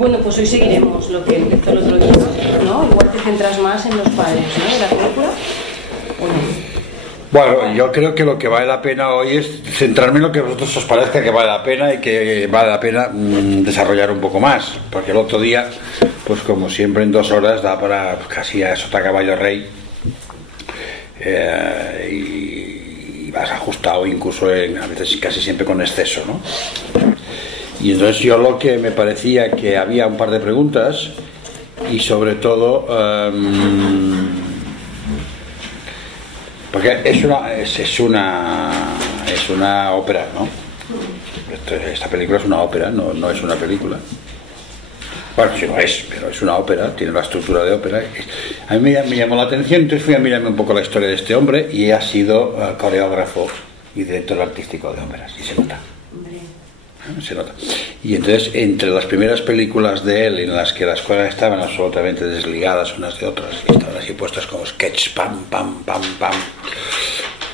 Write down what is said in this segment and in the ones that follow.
Bueno, pues hoy seguiremos lo que empezó el otro día, ¿no? Igual te centras más en los padres, ¿no?, de la película, ¿o no? Bueno, yo creo que lo que vale la pena hoy es centrarme en lo que a vosotros os parezca que vale la pena y que vale la pena desarrollar un poco más, porque el otro día, pues como siempre en 2 horas da para casi a sota caballo rey, y vas ajustado incluso a veces casi siempre con exceso, ¿no? Y entonces yo lo que me parecía que había un par de preguntas y sobre todo porque es una ópera, ¿no? Esta película es una ópera, no es una película. Bueno, sí lo es, pero es una ópera, tiene la estructura de ópera. A mí me llamó la atención, entonces fui a mirarme un poco la historia de este hombre y ha sido coreógrafo y director artístico de óperas, y se nota. Se nota. Y entonces, entre las primeras películas de él en las que las cosas estaban absolutamente desligadas unas de otras, y estaban así puestas como sketch, pam, pam, pam, pam,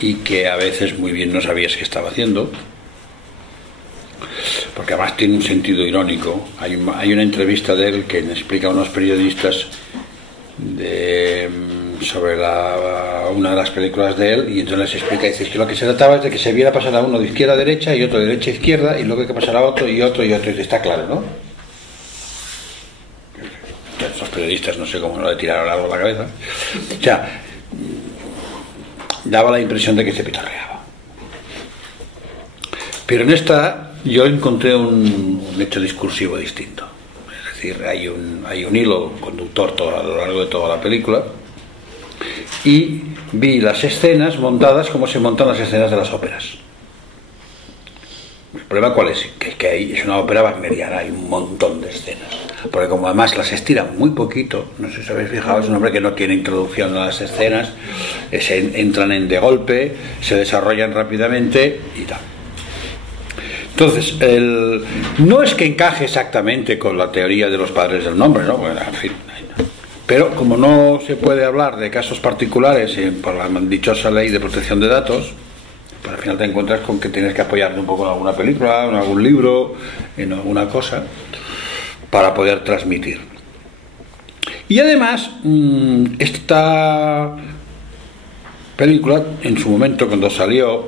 y que a veces muy bien no sabías qué estaba haciendo, porque además tiene un sentido irónico. Hay una entrevista de él que le explica a unos periodistas sobre una de las películas de él, y entonces les explica, dice que lo que se trataba es de que se viera pasar a uno de izquierda a derecha y otro de derecha a izquierda, y luego hay que pasar a otro y otro y otro, y está claro, ¿no? Los periodistas no sé cómo no le tiraron algo a la cabeza, o sea, daba la impresión de que se pitorreaba. Pero en esta yo encontré un hecho discursivo distinto. Es decir, hay un hilo conductor a lo largo de toda la película, y vi las escenas montadas como se montan las escenas de las óperas. ¿El problema cuál es? Que ahí es una ópera wagneriana, hay un montón de escenas, porque como además las estiran muy poquito, no sé si os habéis fijado, es un hombre que no tiene introducción a las escenas, entran en de golpe, se desarrollan rápidamente y tal. Entonces, no es que encaje exactamente con la teoría de los padres del nombre, ¿no? Bueno, en fin, pero como no se puede hablar de casos particulares por la dichosa ley de protección de datos, pues al final te encuentras con que tienes que apoyarte un poco en alguna película, en algún libro, en alguna cosa, para poder transmitir. Y además, esta película, en su momento cuando salió,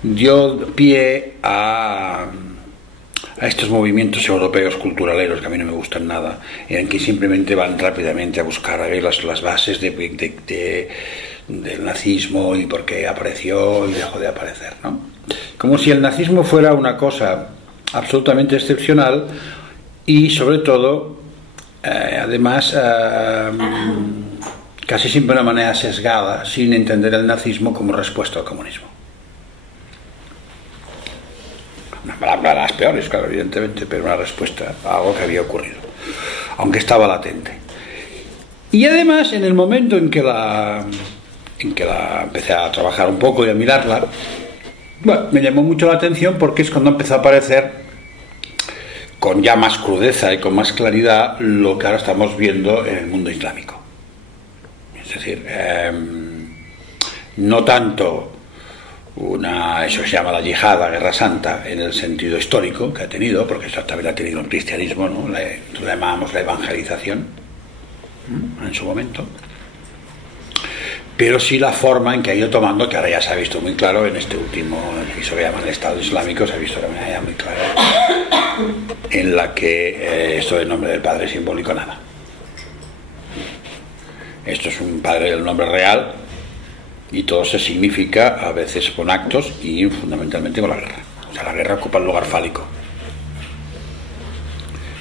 dio pie a estos movimientos europeos culturaleros que a mí no me gustan nada, en que simplemente van rápidamente a buscar a ver las bases del nazismo y por qué apareció y dejó de aparecer, ¿no? Como si el nazismo fuera una cosa absolutamente excepcional y sobre todo además casi siempre de una manera sesgada, sin entender el nazismo como respuesta al comunismo. Una de las peores, claro, evidentemente, pero una respuesta a algo que había ocurrido, aunque estaba latente. Y además, en el momento en que la empecé a trabajar un poco y a mirarla, bueno, me llamó mucho la atención porque es cuando empezó a aparecer con ya más crudeza y con más claridad lo que ahora estamos viendo en el mundo islámico. Es decir, no tanto eso se llama la yihad, la guerra santa, en el sentido histórico que ha tenido, porque eso también ha tenido el cristianismo, ¿no? La llamábamos la evangelización en su momento, pero sí la forma en que ha ido tomando, que ahora ya se ha visto muy claro en este último, eso que llaman el Estado Islámico, se ha visto de una manera muy clara, en la que esto del nombre del padre es simbólico nada. Esto es un padre del nombre real, y todo se significa a veces con actos y fundamentalmente con la guerra. O sea, la guerra ocupa el lugar fálico.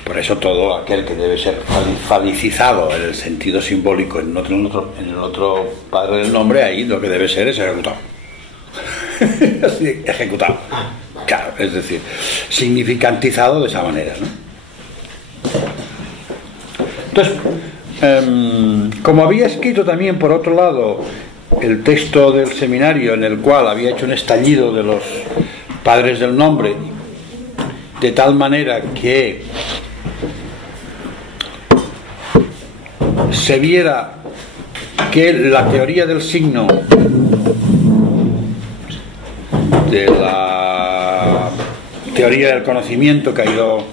Por eso todo aquel que debe ser falicizado en el sentido simbólico en el otro padre del nombre, ahí lo que debe ser es ejecutado. Así, ejecutado. Claro, es decir, significantizado de esa manera, ¿no? Entonces, como había escrito también por otro lado el texto del seminario en el cual había hecho un estallido de los padres del nombre, de tal manera que se viera que la teoría del signo de la teoría del conocimiento que ha ido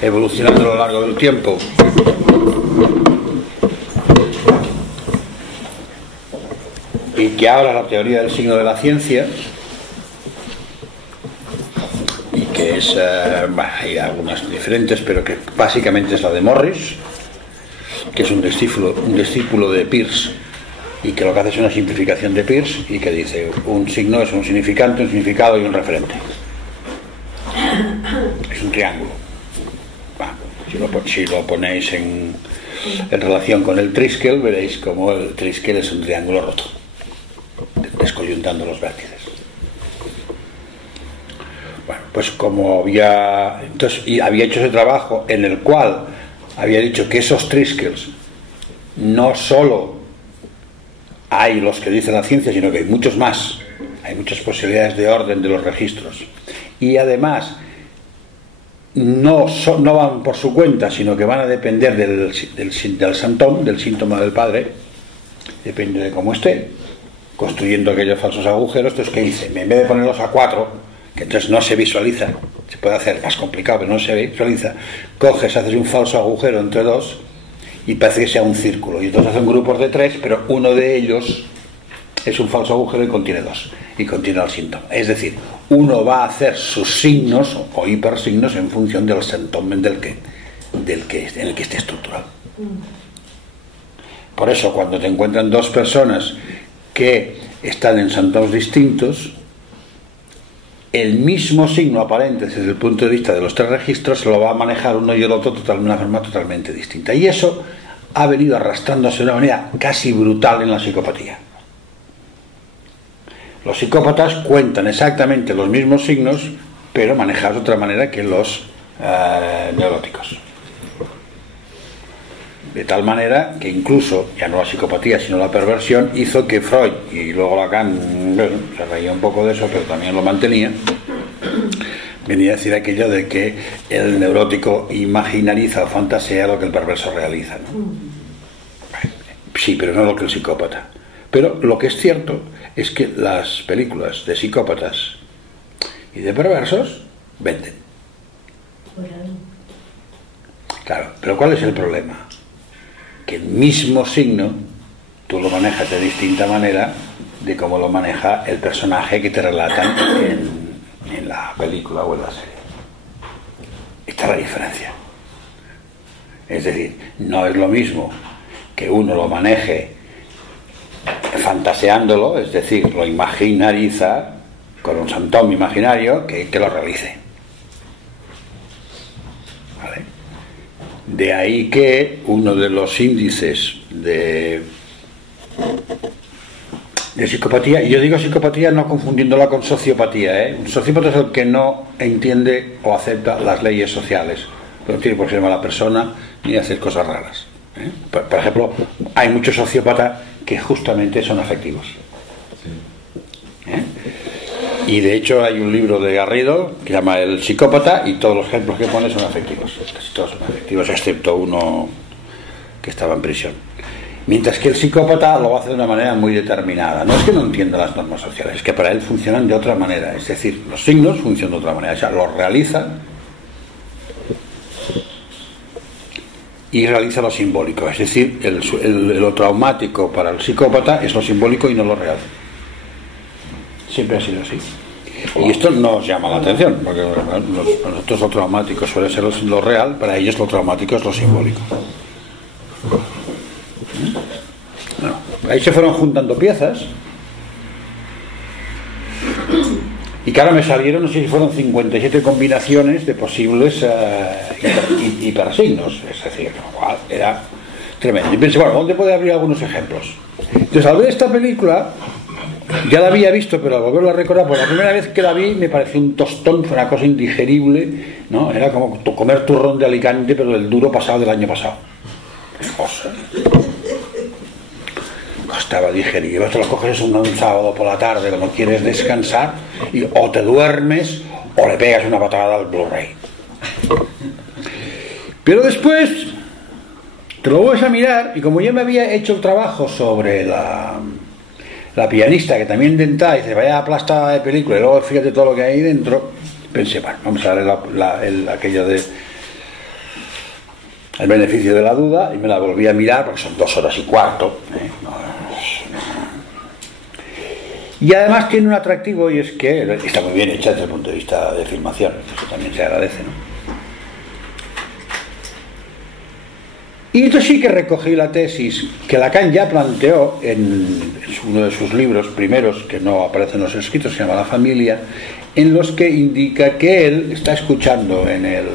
evolucionando a lo largo del tiempo. Y que ahora la teoría del signo de la ciencia, y que es, bueno, hay algunas diferentes, pero que básicamente es la de Morris, que es un discípulo de Peirce, y que lo que hace es una simplificación de Peirce, y que dice un signo es un significante, un significado y un referente. Es un triángulo. Bueno, si lo ponéis en relación con el Triskel, veréis como el Triskel es un triángulo roto, descoyuntando los vértices. Bueno, pues como había hecho ese trabajo en el cual había dicho que esos Triskels no solo hay los que dice la ciencia, sino que hay muchos más, hay muchas posibilidades de orden de los registros, y además no van por su cuenta, sino que van a depender del santón, del síntoma del padre, depende de cómo esté, construyendo aquellos falsos agujeros. Entonces, ¿qué hice? En vez de ponerlos a 4, que entonces no se visualiza, se puede hacer más complicado, pero no se visualiza, coges, haces un falso agujero entre 2 y parece que sea un círculo, y entonces hacen grupos de 3, pero uno de ellos es un falso agujero y contiene 2, y contiene el síntoma. Es decir, uno va a hacer sus signos o hipersignos en función del santón en el que esté estructurado. Por eso, cuando te encuentran dos personas que están en santones distintos, el mismo signo aparente desde el punto de vista de los 3 registros lo va a manejar uno y el otro de una forma totalmente distinta, y eso ha venido arrastrándose de una manera casi brutal en la psicopatía. Los psicópatas cuentan exactamente los mismos signos, pero manejados de otra manera que los neuróticos. De tal manera que incluso, ya no la psicopatía, sino la perversión, hizo que Freud, y luego Lacan, bueno, se reía un poco de eso, pero también lo mantenía, venía a decir aquello de que el neurótico imaginariza o fantasea lo que el perverso realiza, ¿no? Sí, pero no lo que el psicópata. Pero lo que es cierto es que las películas de psicópatas y de perversos venden. Claro, pero ¿cuál es el problema? Que el mismo signo tú lo manejas de distinta manera de cómo lo maneja el personaje que te relatan en la película o en la serie. Esta es la diferencia. Es decir, no es lo mismo que uno lo maneje fantaseándolo, es decir, lo imaginariza con un santón imaginario, que lo realice. ¿Vale? De ahí que uno de los índices de psicopatía, y yo digo psicopatía no confundiéndola con sociopatía, un sociópata es el que no entiende o acepta las leyes sociales, no tiene por qué ser mala persona ni hacer cosas raras. Por ejemplo, hay muchos sociópatas que justamente son afectivos. Y de hecho hay un libro de Garrido que se llama El psicópata, y todos los ejemplos que pone son afectivos. Casi todos son afectivos, excepto uno que estaba en prisión. Mientras que el psicópata lo hace de una manera muy determinada. No es que no entienda las normas sociales, es que para él funcionan de otra manera. Es decir, los signos funcionan de otra manera. O sea, los realiza y realiza lo simbólico. Es decir, lo traumático para el psicópata es lo simbólico y no lo real. Siempre ha sido así. Y esto nos llama la atención, porque para nosotros lo traumático suele ser lo real, para ellos lo traumático es lo simbólico. Bueno, ahí se fueron juntando piezas, y que ahora me salieron, no sé si fueron 57 combinaciones de posibles hipersignos. Es decir, era tremendo. Y pensé, bueno, ¿dónde puede abrir algunos ejemplos? Entonces, al ver esta película, ya la había visto, pero al volverlo a recordar, por la primera vez que la vi me pareció un tostón, fue una cosa indigerible, ¿no? Era como comer turrón de Alicante, pero del duro pasado del año pasado. Qué cosa. Costaba digerir. Te lo coges un sábado por la tarde cuando quieres descansar, y o te duermes o le pegas una patada al Blu-ray. Pero después te lo vuelves a mirar, y como yo me había hecho el trabajo sobre la pianista, que también intenta, y dice, vaya aplastada de película, y luego fíjate todo lo que hay dentro, pensé, bueno, vamos a ver aquello de el beneficio de la duda y me la volví a mirar porque son 2 horas y cuarto. Y además tiene un atractivo, y es que está muy bien hecha desde el punto de vista de filmación, eso también se agradece, ¿no? Y esto sí que recogí la tesis que Lacan ya planteó en uno de sus libros primeros, que no aparece en los escritos, se llama La familia, en los que indica que él está escuchando en el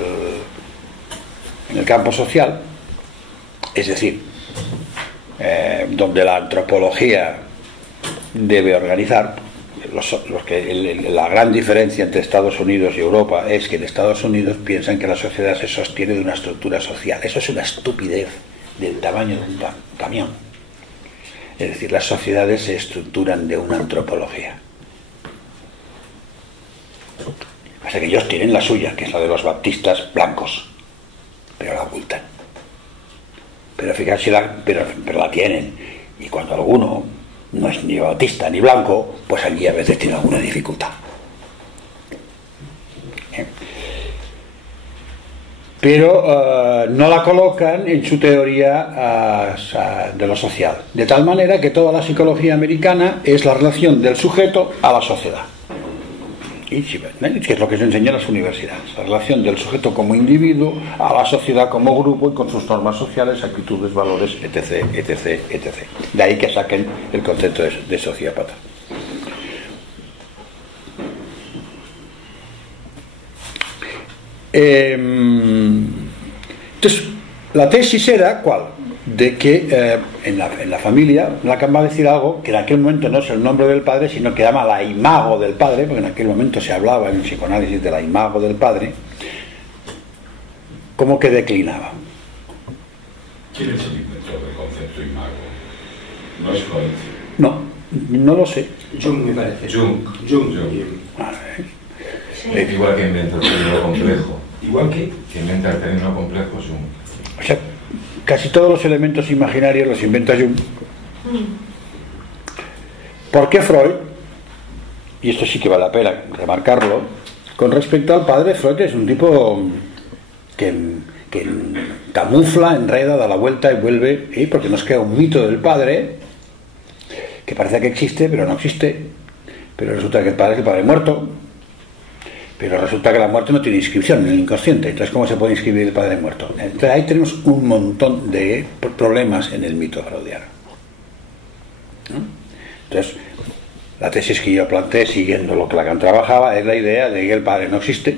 campo social, es decir, donde la antropología debe organizar. La gran diferencia entre Estados Unidos y Europa es que en Estados Unidos piensan que la sociedad se sostiene de una estructura social. Eso es una estupidez del tamaño de un camión. Es decir, las sociedades se estructuran de una antropología. O sea que ellos tienen la suya, que es la de los baptistas blancos, pero la ocultan. Pero fíjense, pero la tienen. Y cuando alguno no es ni bautista ni blanco, pues allí a veces tiene alguna dificultad. Pero no la colocan en su teoría de lo social, de tal manera que toda la psicología americana es la relación del sujeto a la sociedad, y que es lo que se enseña en las universidades, la relación del sujeto como individuo a la sociedad como grupo y con sus normas sociales, actitudes, valores, etc, etc, etc. De ahí que saquen el concepto de sociópata. Entonces, la tesis era ¿cuál? De que en la familia Lacan va a decir algo que en aquel momento no es el nombre del padre, sino que llama la imago del padre, porque en aquel momento se hablaba en el psicoanálisis de la imago del padre, como que declinaba. ¿Quién es el inventor del concepto imago? No es Freud. No lo sé. Jung, me parece. Jung. Igual que inventa el término complejo. ¿Igual que? Que inventa el término complejo Jung. O sea, casi todos los elementos imaginarios los inventa Jung. ¿Por qué Freud? Y esto sí que vale la pena remarcarlo. Con respecto al padre, Freud es un tipo que camufla, enreda, da la vuelta y vuelve, porque nos crea un mito del padre que parece que existe, pero no existe. Pero resulta que el padre es el padre muerto. Pero resulta que la muerte no tiene inscripción en el inconsciente. Entonces, ¿cómo se puede inscribir el padre muerto? Entonces, ahí tenemos un montón de problemas en el mito freudiano, ¿no? Entonces, la tesis que yo planteé, siguiendo lo que Lacan trabajaba, es la idea de que el padre no existe,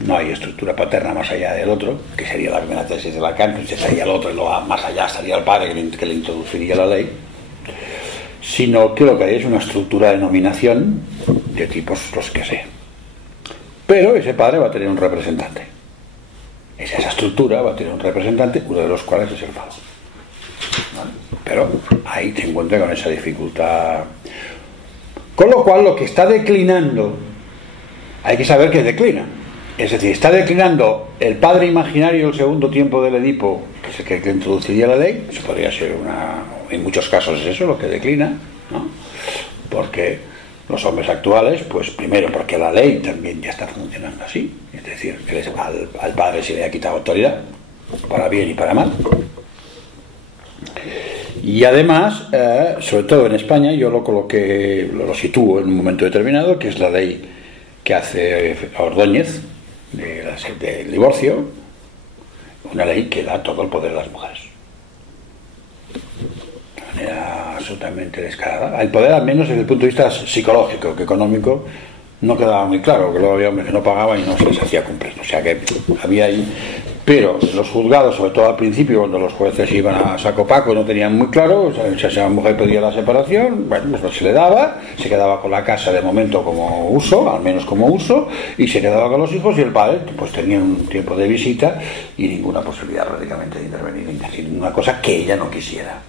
no hay estructura paterna más allá del otro, que sería la primera tesis de Lacan. Entonces estaría el otro y luego más allá estaría el padre que le introduciría la ley, sino que lo que hay es una estructura de nominación de tipos los que sean. Pero ese padre va a tener un representante. Esa estructura va a tener un representante, uno de los cuales es el falo. ¿Vale? Pero ahí se encuentra con esa dificultad. Con lo cual, lo que está declinando, hay que saber que declina. Es decir, está declinando el padre imaginario del segundo tiempo del Edipo, que es el que introduciría la ley. Eso podría ser en muchos casos es eso lo que declina, ¿no? Porque los hombres actuales, pues primero porque la ley también ya está funcionando así, es decir, que al padre se le ha quitado autoridad, para bien y para mal. Y además, sobre todo en España, yo lo coloqué, lo sitúo en un momento determinado, que es la ley que hace Ordóñez del divorcio, una ley que da todo el poder a las mujeres. Era absolutamente descarada. El poder, al menos desde el punto de vista psicológico, que económico no quedaba muy claro, que luego había hombres que no pagaban y no se les hacía cumplir. O sea que había ahí. Pero los juzgados, sobre todo al principio, cuando los jueces iban a saco paco, no tenían muy claro, o sea, si esa mujer pedía la separación, bueno, pues no se le daba, se quedaba con la casa de momento como uso, al menos como uso, y se quedaba con los hijos, y el padre pues tenía un tiempo de visita y ninguna posibilidad prácticamente de intervenir, una cosa que ella no quisiera.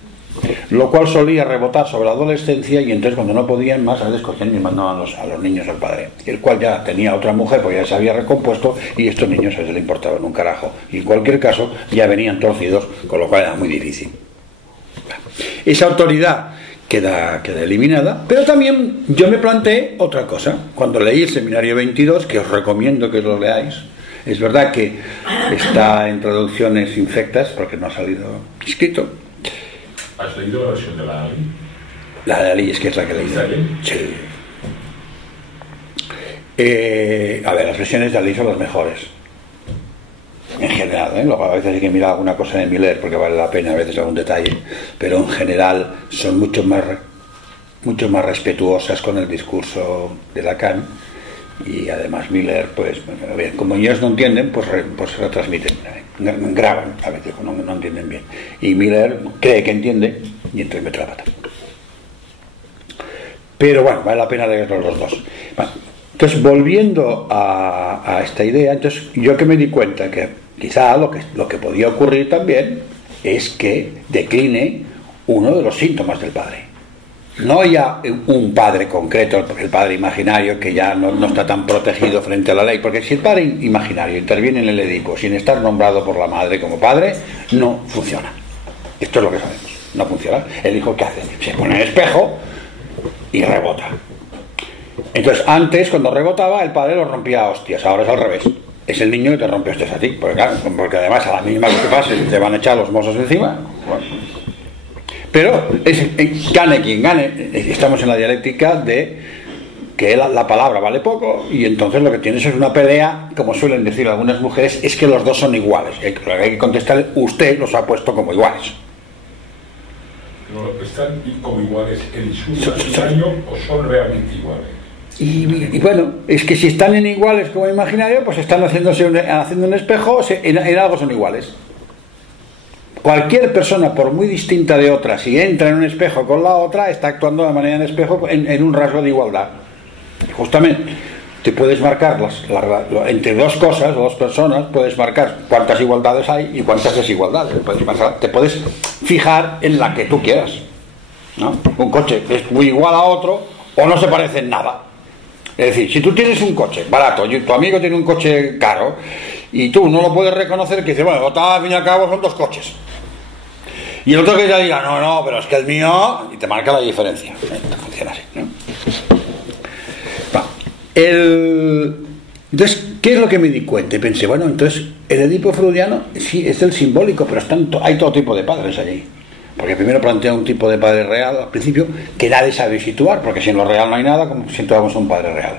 Lo cual solía rebotar sobre la adolescencia, y entonces cuando no podían más, a veces cogían y mandaban a los niños al padre, el cual ya tenía otra mujer porque ya se había recompuesto, y estos niños a veces le importaban un carajo, y en cualquier caso ya venían torcidos, con lo cual era muy difícil. Esa autoridad queda eliminada. Pero también yo me planteé otra cosa cuando leí el Seminario 22, que os recomiendo que lo leáis. Es verdad que está en traducciones infectas porque no ha salido escrito. ¿Has leído la versión de la Ali? La de Ali es que es la que leí. ¿Está bien? Sí. A ver, las versiones de Ali son las mejores. En general, luego a veces hay que mirar alguna cosa de Miller porque vale la pena a veces algún detalle, pero en general son mucho más respetuosas con el discurso de Lacan, y además Miller, pues bueno, bien, como ellos no entienden, pues retransmiten, graban a veces, no entienden bien, y Miller cree que entiende y entonces mete la pata. Pero bueno, vale la pena leerlos los dos. Bueno, entonces, volviendo a esta idea, entonces yo que me di cuenta que quizá lo que podía ocurrir también es que decline uno de los síntomas del padre. No ya un padre concreto, el padre imaginario, que ya no está tan protegido frente a la ley, porque si el padre imaginario interviene en el Edipo sin estar nombrado por la madre como padre, no funciona. Esto es lo que sabemos, no funciona. El hijo, ¿qué hace? Se pone en el espejo y rebota. Entonces, antes, cuando rebotaba, el padre lo rompía a hostias. Ahora es al revés. Es el niño que te rompe hostias a ti. Porque, claro, porque además, a la mínima que te pase, te van a echar los mozos encima. Bueno. Pero, gane quien gane. Estamos en la dialéctica de que la palabra vale poco, y entonces lo que tienes es una pelea, como suelen decir algunas mujeres, es que los dos son iguales. Hay que contestarle, usted los ha puesto como iguales. ¿No están como iguales en su daño o son realmente iguales? Y bueno, es que si están en iguales como imaginario, pues están haciendo un espejo, en algo son iguales. Cualquier persona, por muy distinta de otra, si entra en un espejo con la otra, está actuando de manera en espejo en un rasgo de igualdad. Justamente, te puedes marcar entre dos cosas, dos personas, puedes marcar cuántas igualdades hay y cuántas desigualdades. Te puedes fijar en la que tú quieras, ¿no? Un coche es muy igual a otro o no se parece en nada. Es decir, si tú tienes un coche barato y tu amigo tiene un coche caro y tú no lo puedes reconocer, que dice, bueno, al fin y al cabo son dos coches. Y el otro que te diga, no, pero es que el mío, y te marca la diferencia. Funciona así, ¿no? Entonces, ¿qué es lo que me di cuenta? Y pensé, bueno, entonces el Edipo freudiano sí es el simbólico, pero hay todo tipo de padres allí. Porque primero plantea un tipo de padre real al principio que nadie sabe situar, porque si en lo real no hay nada, como si situamos un padre real.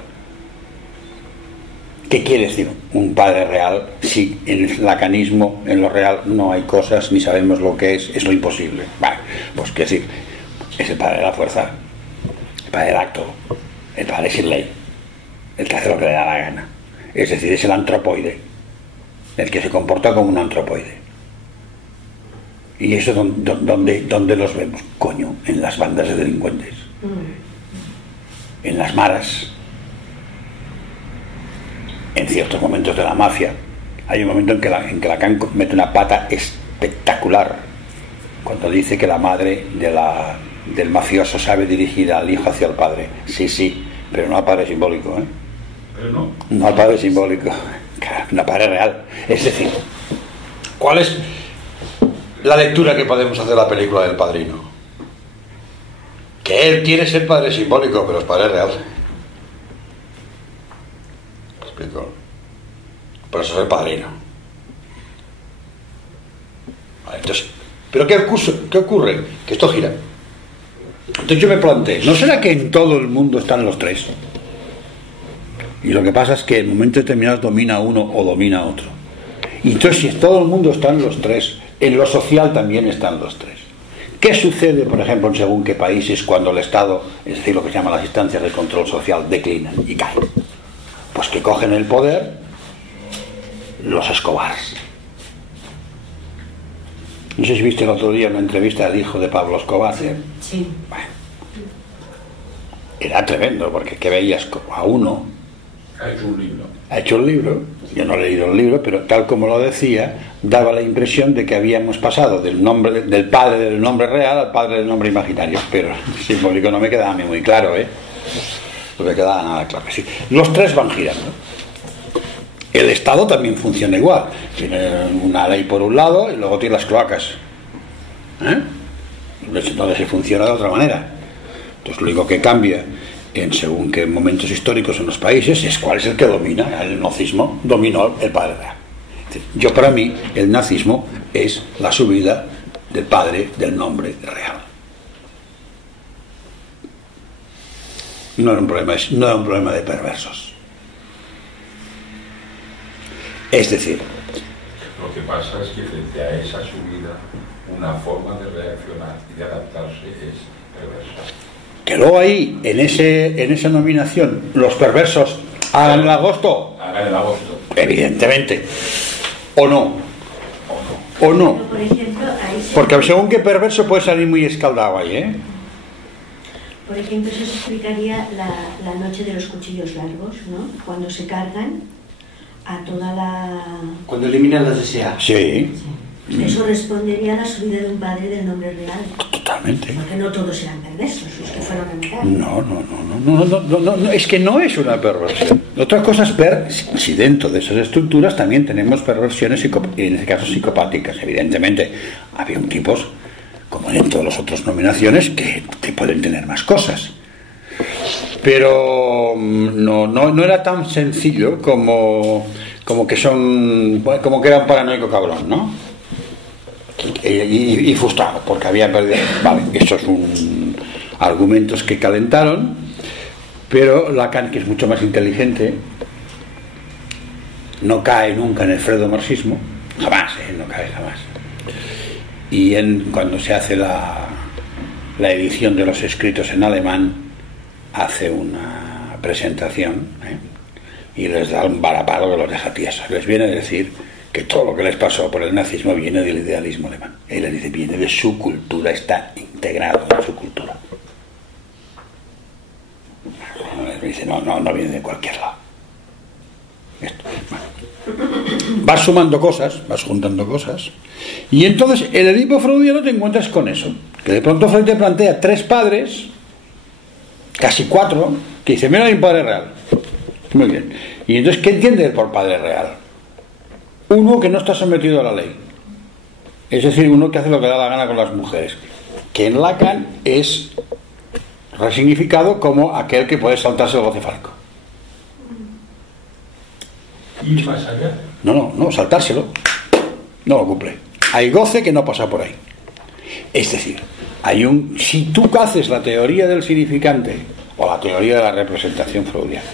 ¿Qué quiere decir un padre real si en el lacanismo, en lo real, no hay cosas, ni sabemos lo que es lo imposible? Vale, pues qué decir, es el padre de la fuerza, el padre del acto, el padre sin ley, el que hace lo que le da la gana. Es decir, es el antropoide, el que se comporta como un antropoide. Y eso ¿dónde los vemos? Coño, en las bandas de delincuentes, en las maras, en ciertos momentos de la mafia. Hay un momento en que Lacan mete una pata espectacular cuando dice que la madre del mafioso sabe dirigir al hijo hacia el padre. Sí, pero no al padre simbólico, ¿eh? Pero no al padre simbólico, al padre real. Es decir, ¿cuál es la lectura que podemos hacer de la película del Padrino? Que él quiere ser padre simbólico, pero es padre real. ¿Me explico? Por eso es el Padrino. Vale, entonces, ¿pero qué ocurre? Que esto gira. Entonces yo me planteé, ¿no será que en todo el mundo están los tres? Y lo que pasa es que en momentos determinados domina uno o domina otro. Y entonces si en todo el mundo están los tres, en lo social también están los tres. ¿Qué sucede, por ejemplo, en según qué países cuando el Estado, es decir, lo que se llama las instancias de control social, declinan y caen? Pues que cogen el poder los Escobars. No sé si viste el otro día una entrevista al hijo de Pablo Escobar. Sí. Bueno, era tremendo, porque que veías a uno. ha hecho un libro. Ha hecho un libro. Yo no he leído el libro, pero tal como lo decía, daba la impresión de que habíamos pasado del padre del nombre real al padre del nombre imaginario. Pero simbólico no me quedaba a mí muy claro, ¿eh? No me quedaba nada claro. Sí. Los tres van girando. El Estado también funciona igual. Tiene una ley por un lado y luego tiene las cloacas, ¿eh? Entonces se funciona de otra manera. Entonces lo único que cambia en según qué momentos históricos en los países, es cuál es el que domina. El nazismo dominó el padre real. Yo, para mí, el nazismo es la subida del padre del nombre real. No era un problema de perversos. Es decir, lo que pasa es que frente a esa subida, una forma de reaccionar y de adaptarse es perversa. Que luego ahí, en esa nominación, los perversos hagan el agosto. Hagan el agosto. Evidentemente. O no. O no. Por ejemplo, ahí se... Porque según qué perverso puede salir muy escaldado ahí, ¿eh? Por ejemplo, eso se explicaría la noche de los cuchillos largos, ¿no? Cuando se cargan a toda la... Cuando eliminan las SA. Sí. Eso respondería a la subida de un padre del nombre real. Totalmente. Porque no todos eran perversos los que fueron a matar. No, es que no es una perversión. Otra cosa es ver si dentro de esas estructuras también tenemos perversiones, en este caso psicopáticas. Evidentemente, había tipos, como en todas las otras nominaciones, que pueden tener más cosas. Pero no era tan sencillo como que era un paranoico cabrón, ¿no? Y frustrado porque había perdido. Vale, estos son argumentos que calentaron, pero Lacan, que es mucho más inteligente, no cae nunca en el freudomarxismo, jamás, no cae jamás. Y cuando se hace la edición de los escritos en alemán, hace una presentación, y les da un varapalo que los deja tiesos. Les viene a decir que todo lo que les pasó por el nazismo viene del idealismo alemán. Él les dice, viene de su cultura, está integrado en su cultura. Les dice, no viene de cualquier lado. Vas sumando cosas, vas juntando cosas, y entonces el Edipo freudiano te encuentras con eso, que de pronto Freud te plantea 3 padres, casi 4, que dice, mira, hay un padre real. Muy bien. Y entonces, ¿qué entiende por padre real? Uno que no está sometido a la ley, es decir, uno que hace lo que da la gana con las mujeres, que en Lacan es resignificado como aquel que puede saltarse el goce fálico. ¿Y más allá? No, saltárselo no lo cumple. Hay goce que no pasa por ahí. Es decir, si tú haces la teoría del significante o la teoría de la representación freudiana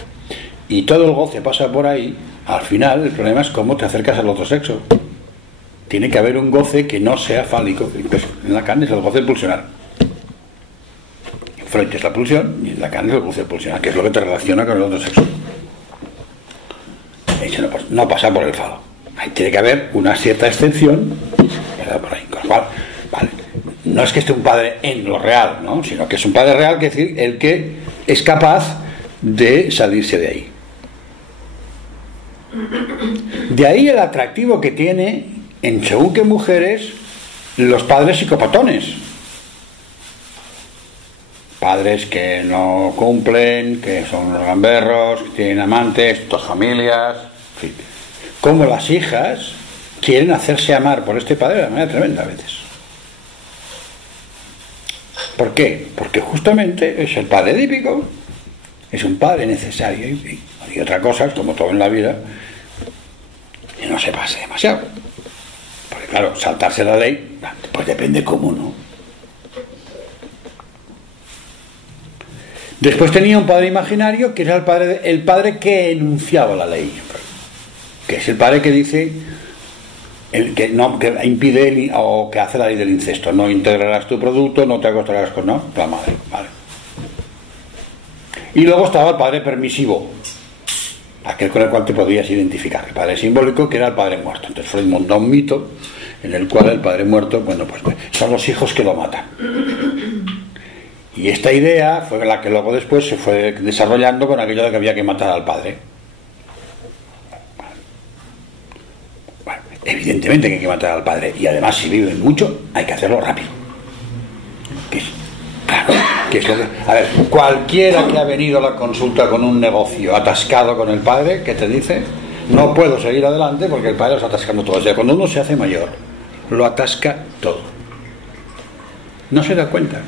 y todo el goce pasa por ahí, al final el problema es cómo te acercas al otro sexo. Tiene que haber un goce que no sea fálico. Entonces, en Lacan es el goce pulsional. En Freud es la pulsión y en Lacan es el goce pulsional, que es lo que te relaciona con el otro sexo. Eso no pasa por el falo. Ahí tiene que haber una cierta excepción por ahí. Con lo cual, vale, no es que esté un padre en lo real, ¿no? Sino que es un padre real, que es decir, el que es capaz de salirse de ahí. De ahí el atractivo que tiene en según qué mujeres los padres psicopatones, padres que no cumplen, que son unos gamberros, que tienen amantes, 2 familias, en fin. Como las hijas quieren hacerse amar por este padre de manera tremenda a veces. ¿Por qué? Porque justamente es el padre edípico, es un padre necesario, y otra cosa, como todo en la vida, que no se pase demasiado. Porque claro, saltarse la ley, pues depende cómo, ¿no? Después tenía un padre imaginario, que era el padre que enunciaba la ley, que es el padre que dice, que impide o que hace la ley del incesto: no integrarás tu producto, no te acostarás con la madre, ¿vale? Y luego estaba el padre permisivo, aquel con el cual te podías identificar, el padre simbólico, que era el padre muerto. Entonces Freud montó un mito en el cual el padre muerto, bueno, pues son los hijos que lo matan. Y esta idea fue la que luego después se fue desarrollando con aquello de que había que matar al padre. Bueno, evidentemente que hay que matar al padre, y además si viven mucho hay que hacerlo rápido. A ver, cualquiera que ha venido a la consulta con un negocio atascado con el padre, ¿qué te dice? No puedo seguir adelante porque el padre lo está atascando todo. O sea, cuando uno se hace mayor, lo atasca todo. No se da cuenta.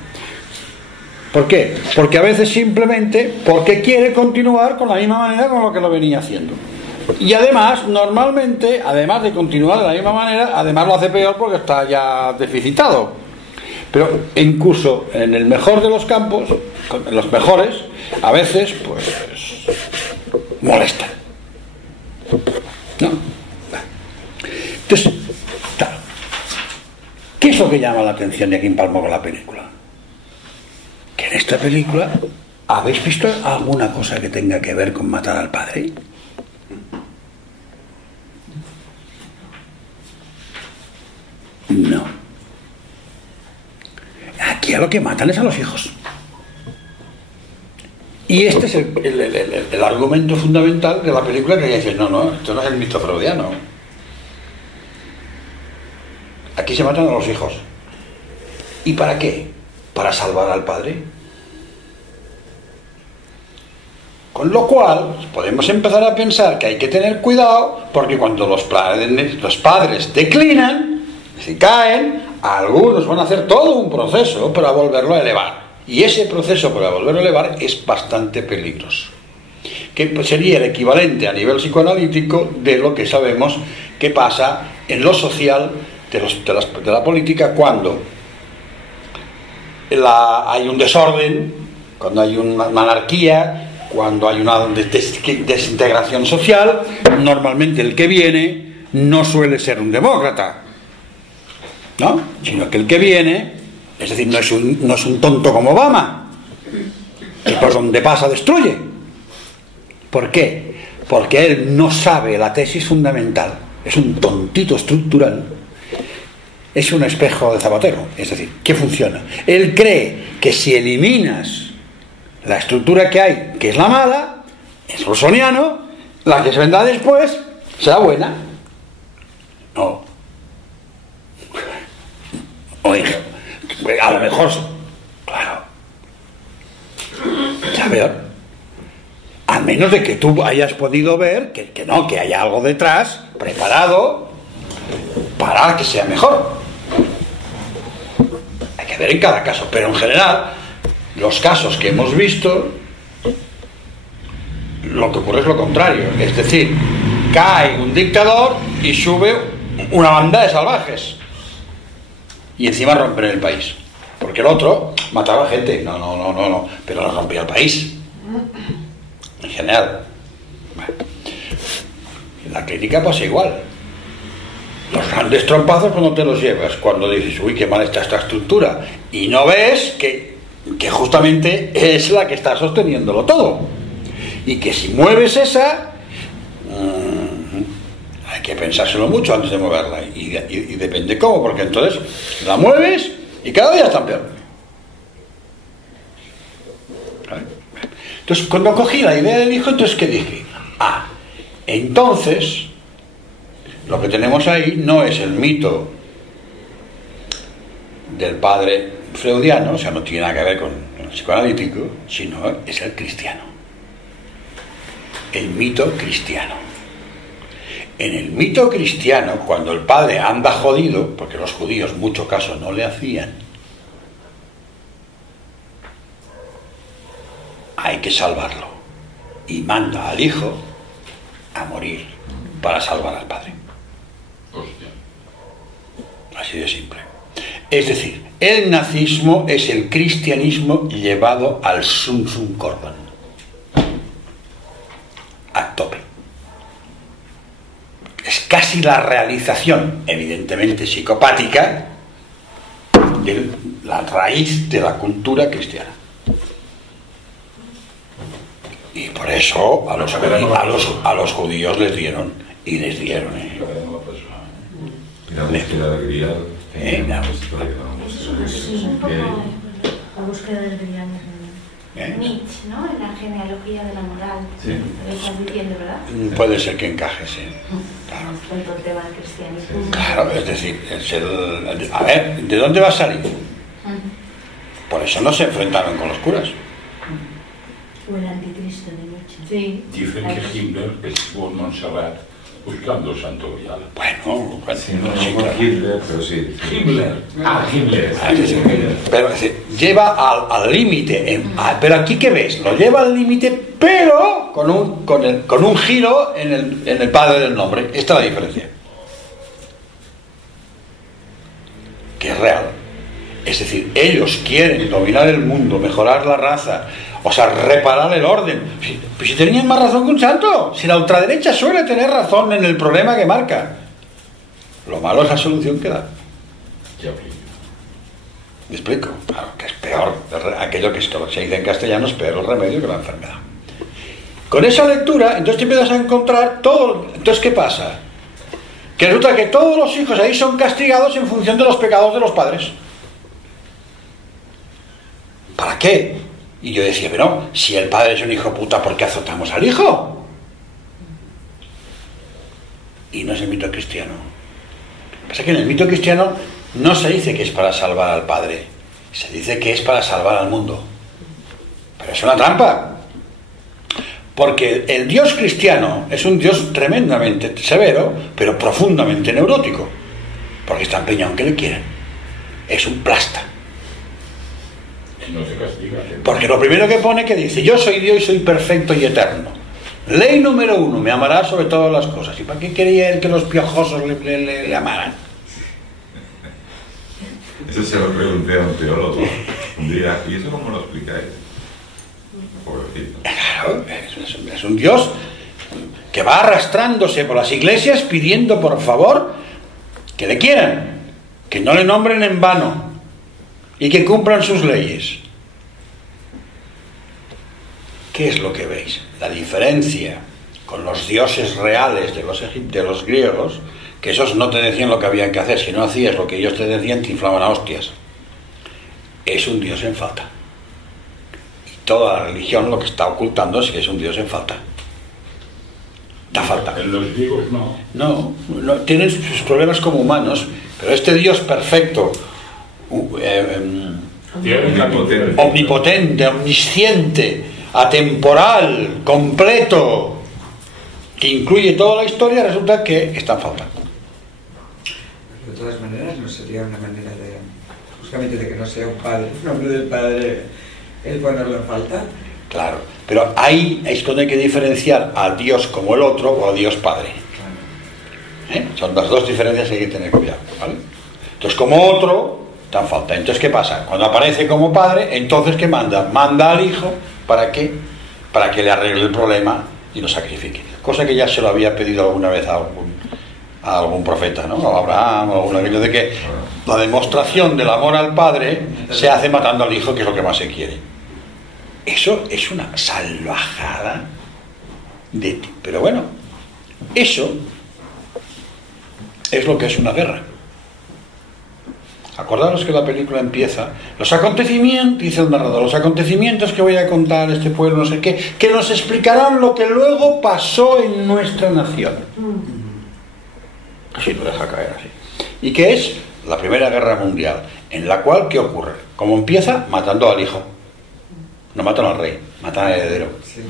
¿Por qué? Porque a veces simplemente porque quiere continuar con la misma manera con lo que lo venía haciendo. Y además, normalmente, además de continuar de la misma manera, además lo hace peor porque está ya deficitado. Pero incluso en el mejor de los campos, en los mejores, a veces, pues, molesta. ¿No? Entonces, claro, ¿qué es lo que llama la atención de aquí en Palmo con la película? Que en esta película, ¿habéis visto alguna cosa que tenga que ver con matar al padre? No. Aquí a lo que matan es a los hijos. Y este es el argumento fundamental de la película, que dice, no, esto no es el mito freudiano. Aquí se matan a los hijos. ¿Y para qué? Para salvar al padre. Con lo cual, podemos empezar a pensar que hay que tener cuidado, porque cuando los padres declinan, si caen, algunos van a hacer todo un proceso para volverlo a elevar. Y ese proceso para volverlo a elevar es bastante peligroso. Que sería el equivalente a nivel psicoanalítico de lo que sabemos que pasa en lo social de la política cuando hay un desorden, cuando hay una anarquía, cuando hay una desintegración social. Normalmente el que viene no suele ser un demócrata, ¿no? Sino que el que viene, es decir, no es un tonto como Obama, que por donde pasa destruye. ¿Por qué? Porque él no sabe la tesis fundamental, es un tontito estructural, es un espejo de Zapatero, es decir, ¿qué funciona? Él cree que si eliminas la estructura que hay, que es la mala, es rosoniano, la que se vendrá después será buena. No. Oiga, a lo mejor, claro, ya veo, a menos de que tú hayas podido ver que no, que haya algo detrás preparado para que sea mejor. Hay que ver en cada caso, pero en general los casos que hemos visto, lo que ocurre es lo contrario, es decir, cae un dictador y sube una banda de salvajes y encima rompen el país, porque el otro mataba gente, no, pero no rompía el país en general. Bueno, en la crítica pasa igual. Los grandes trompazos cuando te los llevas, cuando dices, uy, qué mal está esta estructura, y no ves que justamente es la que está sosteniéndolo todo, y que si mueves esa, hay que pensárselo mucho antes de moverla, y depende cómo, porque entonces la mueves y cada día está peor. ¿Vale? Entonces, cuando cogí la idea del hijo, entonces ¿qué dije? Entonces lo que tenemos ahí no es el mito del padre freudiano, o sea, no tiene nada que ver con el psicoanalítico, sino es el cristiano, el mito cristiano. En el mito cristiano, cuando el padre anda jodido, porque los judíos mucho caso no le hacían, hay que salvarlo, y manda al hijo a morir para salvar al padre. Hostia. Así de simple. Es decir, el nazismo es el cristianismo llevado al sum sum corban, a tope. Es casi la realización, evidentemente psicopática, de la raíz de la cultura cristiana. Y por eso a los judíos les dieron, y les dieron. La búsqueda de Grial. La búsqueda del Grial. Nietzsche, ¿no? En la genealogía de la moral. Sí. Lo estás diciendo, ¿verdad? Puede ser que encaje, sí. Claro. Con todo el tema del cristianismo. Claro, es decir, a ver, ¿de dónde va a salir? Por eso no se enfrentaron con los curas. O el anticristo de Nietzsche. Sí. Dicen que Himmler estuvo en Montserrat buscando el santo grial. Bueno, Sí, no, sí, no claro. Hitler, pero sí. Himmler. Himmler. Ah, sí, sí. Pero es decir, lleva al límite. Pero aquí, ¿qué ves? Lo lleva al límite, pero con un giro en el padre del nombre. Esta es la diferencia. Que es real. Es decir, ellos quieren dominar el mundo, mejorar la raza, o sea, reparar el orden. Si tenían más razón que un santo. Si la ultraderecha suele tener razón en el problema que marca. Lo malo es la solución que da. Ya opino. ¿Me explico? Claro, que es peor. Aquello que se dice en castellano es peor el remedio que la enfermedad. Con esa lectura, entonces te empiezas a encontrar todo. Entonces, ¿qué pasa? Que resulta que todos los hijos ahí son castigados en función de los pecados de los padres. ¿Para qué? Y yo decía, pero si el padre es un hijo puta, ¿por qué azotamos al hijo? Y no es el mito cristiano. Pasa que en el mito cristiano no se dice que es para salvar al padre, se dice que es para salvar al mundo. Pero es una trampa. Porque el Dios cristiano es un Dios tremendamente severo, pero profundamente neurótico. Porque está empeñado en que le quieren. Es un plasta. No se castiga. Porque lo primero que pone que dice, yo soy Dios y soy perfecto y eterno. Ley número 1, me amarás sobre todas las cosas. ¿Y para qué quería él que los piojosos le amaran? Eso se lo pregunté a un teólogo un día, ¿y eso cómo lo explicáis? Pobrecito. Claro, es un Dios que va arrastrándose por las iglesias pidiendo por favor que le quieran, que no le nombren en vano y que cumplan sus leyes. ¿Qué es lo que veis? La diferencia con los dioses reales de los griegos, que esos no te decían lo que habían que hacer, si no hacías lo que ellos te decían te inflaban a hostias. Es un dios en falta. Y toda la religión lo que está ocultando es que es un dios en falta. Da falta. En los griegos no. No, tienen sus problemas como humanos, pero este Dios perfecto, omnipotente, omnisciente, atemporal, completo, que incluye toda la historia, resulta que está en falta. De todas maneras, no sería una manera de, justamente de que no sea un padre, un nombre del padre, el ponerlo en falta. Claro, pero ahí es cuando hay que diferenciar a Dios como el otro o a Dios Padre. Son las dos diferencias que hay que tener cuidado, ¿vale? Entonces, como otro, está en falta. Entonces, ¿qué pasa? Cuando aparece como padre, entonces ¿qué manda? Manda al hijo, ¿para qué? Para que le arregle el problema y lo sacrifique. Cosa que ya se lo había pedido alguna vez a algún profeta, ¿no? A Abraham, o alguno, aquello de que la demostración del amor al padre se hace matando al hijo, que es lo que más se quiere. Eso es una salvajada de ti. Pero bueno, eso es lo que es una guerra. Acordaros que la película empieza, los acontecimientos, dice el narrador, los acontecimientos que voy a contar este pueblo, no sé qué, que nos explicarán lo que luego pasó en nuestra nación. Así lo deja caer así. Y que es la Primera Guerra Mundial, en la cual, ¿qué ocurre? Como empieza, matando al hijo. No matan al rey, matan al heredero. Sí.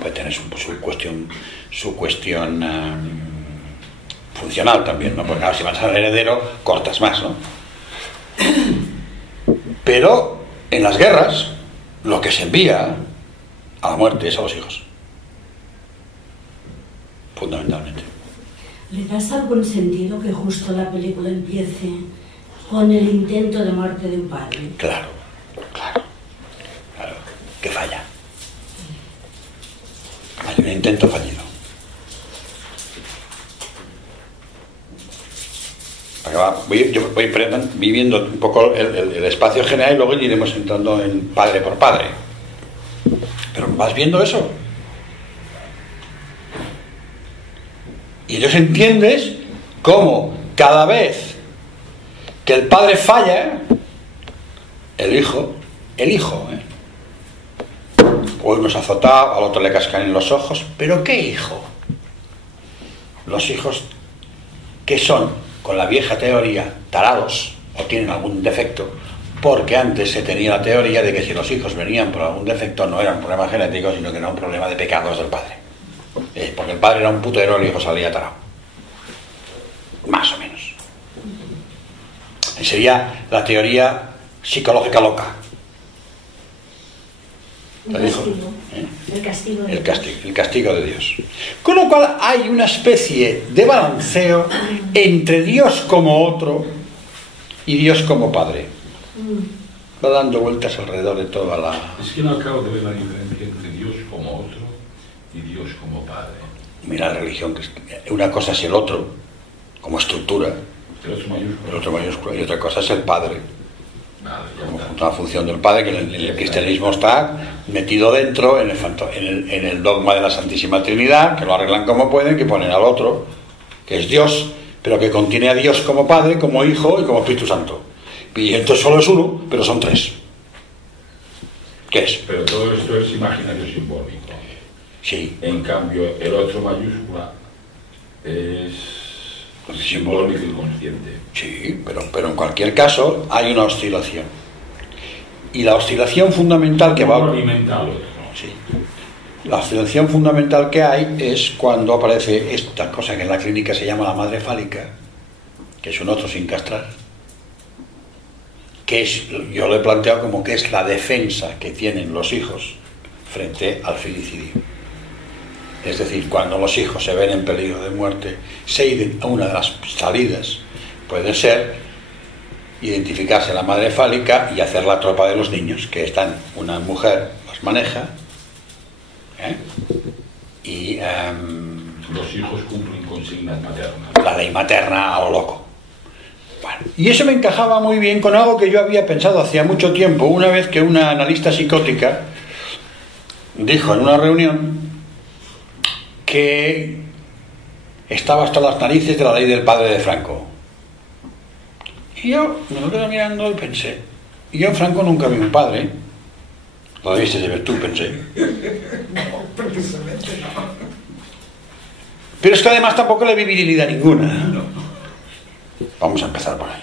Puede tener su cuestión funcional también, ¿no? Porque claro, si matas al heredero, cortas más, ¿no? Pero en las guerras, lo que se envía a la muerte es a los hijos. Fundamentalmente. ¿Le das algún sentido que justo la película empiece con el intento de muerte de un padre? Claro, que falla. Hay un intento fallido. Yo voy viviendo un poco el espacio general y luego iremos entrando en padre por padre. Pero ¿vas viendo eso? Y entonces entiendes cómo cada vez que el padre falla, el hijo, o uno se azotado, al otro le cascan en los ojos, pero ¿qué hijo? Los hijos que son, con la vieja teoría, tarados o tienen algún defecto, porque antes se tenía la teoría de que si los hijos venían por algún defecto no era un problema genético, sino que era un problema de pecados del padre. Porque el padre era un putero, el hijo salía tarado. Más o menos. Sería la teoría psicológica loca. El castigo. El castigo de Dios. Con lo cual hay una especie de balanceo entre Dios como otro y Dios como padre. Va dando vueltas alrededor de toda la... Es que no acabo de ver la diferencia entre Dios como otro y Dios como padre. Mira la religión, que una cosa es el otro, como estructura, El otro mayúsculo. y otra cosa es el padre. Vale, ya Como está. una función del padre, que en el cristianismo está metido dentro en el dogma de la Santísima Trinidad, que lo arreglan como pueden, que ponen al otro, que es Dios, pero que contiene a Dios como Padre, como Hijo y como Espíritu Santo. Y entonces solo es uno, pero son tres. ¿Qué es? Pero todo esto es imaginario simbólico. Sí. En cambio, el otro mayúscula es simbólico y consciente. Sí, pero en cualquier caso hay una oscilación. Y la oscilación fundamental que va... Uno alimenta al otro. Sí. La oscilación fundamental que hay es cuando aparece esta cosa que en la clínica se llama la madre fálica, que es un otro sin castrar, que es, yo lo he planteado como que es la defensa que tienen los hijos frente al filicidio. Es decir, cuando los hijos se ven en peligro de muerte, una de las salidas puede ser identificarse la madre fálica y hacer la tropa de los niños, que una mujer los maneja, y Los hijos cumplen consignas maternas. la ley materna a lo loco. Bueno, y eso me encajaba muy bien con algo que yo había pensado hacía mucho tiempo, una vez que una analista psicótica dijo en una reunión que estaba hasta las narices de la ley del padre de Franco. Y yo me lo quedé mirando y pensé, y yo en Franco nunca vi un padre. Lo debiste de ver tú, pensé. No, precisamente no. Pero es que además tampoco le vi virilidad ninguna. Vamos a empezar por ahí.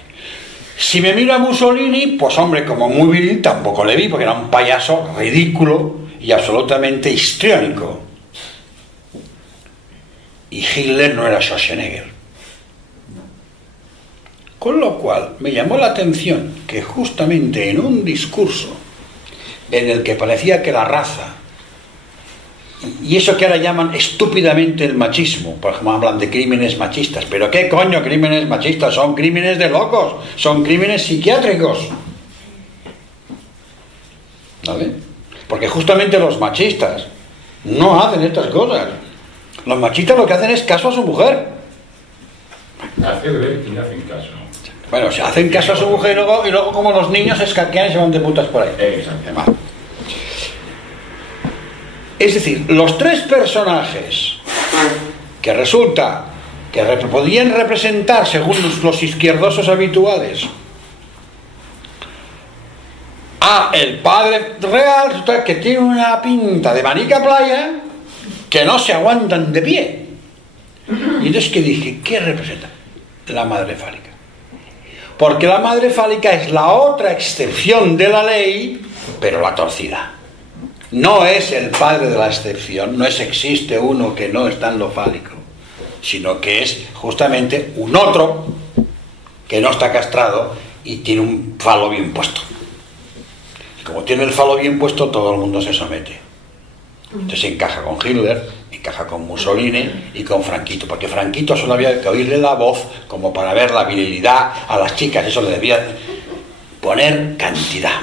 Si me miro a Mussolini, pues hombre, como muy viril tampoco le vi, porque era un payaso ridículo y absolutamente histriónico. Y Hitler no era Schwarzenegger. Con lo cual me llamó la atención que justamente en un discurso en el que parecía que la raza, y eso que ahora llaman estúpidamente el machismo, por ejemplo hablan de crímenes machistas, pero ¿qué coño crímenes machistas? Son crímenes de locos, son crímenes psiquiátricos, ¿vale? Porque justamente los machistas no hacen estas cosas. Los machistas lo que hacen es caso a su mujer. Hacer y hacen caso. Bueno, se hacen caso a su mujer y luego como los niños se escaquean y se van de putas por ahí. Exacto. Es decir, los tres personajes que resulta que podían representar, según los izquierdosos habituales, a el padre real, que tiene una pinta de manica playa, que no se aguantan de pie. Y entonces que dije, ¿qué representa? La madre fálica. Porque la madre fálica es la otra excepción de la ley, pero la torcida. No es el padre de la excepción, no existe uno que no está en lo fálico, sino que es justamente un otro que no está castrado y tiene un falo bien puesto. Y como tiene el falo bien puesto, todo el mundo se somete. Entonces encaja con Hitler, encaja con Mussolini y con Franquito, porque Franquito solo había que oírle la voz como para ver la virilidad a las chicas, eso le debía poner cantidad.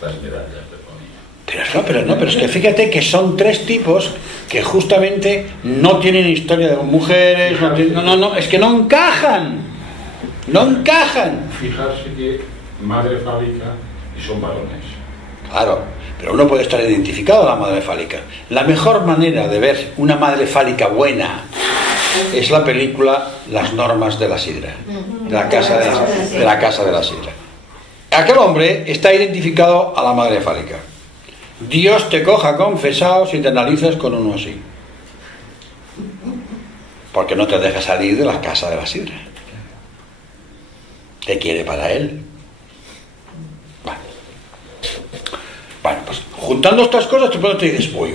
Las medallas de ponía. Pero es que fíjate que son tres tipos que justamente no tienen historia de mujeres, es que no encajan. No encajan. Fijarse que madre fálica y son varones. Claro, pero uno puede estar identificado a la madre fálica. La mejor manera de ver una madre fálica buena es la película Las normas de la sidra, de la casa de la sidra. Aquel hombre está identificado a la madre fálica. Dios te coja confesado si te analizas con uno así, porque no te deja salir de la casa de la sidra. Te quiere para él. Bueno, pues juntando estas cosas, tú te dices, uy,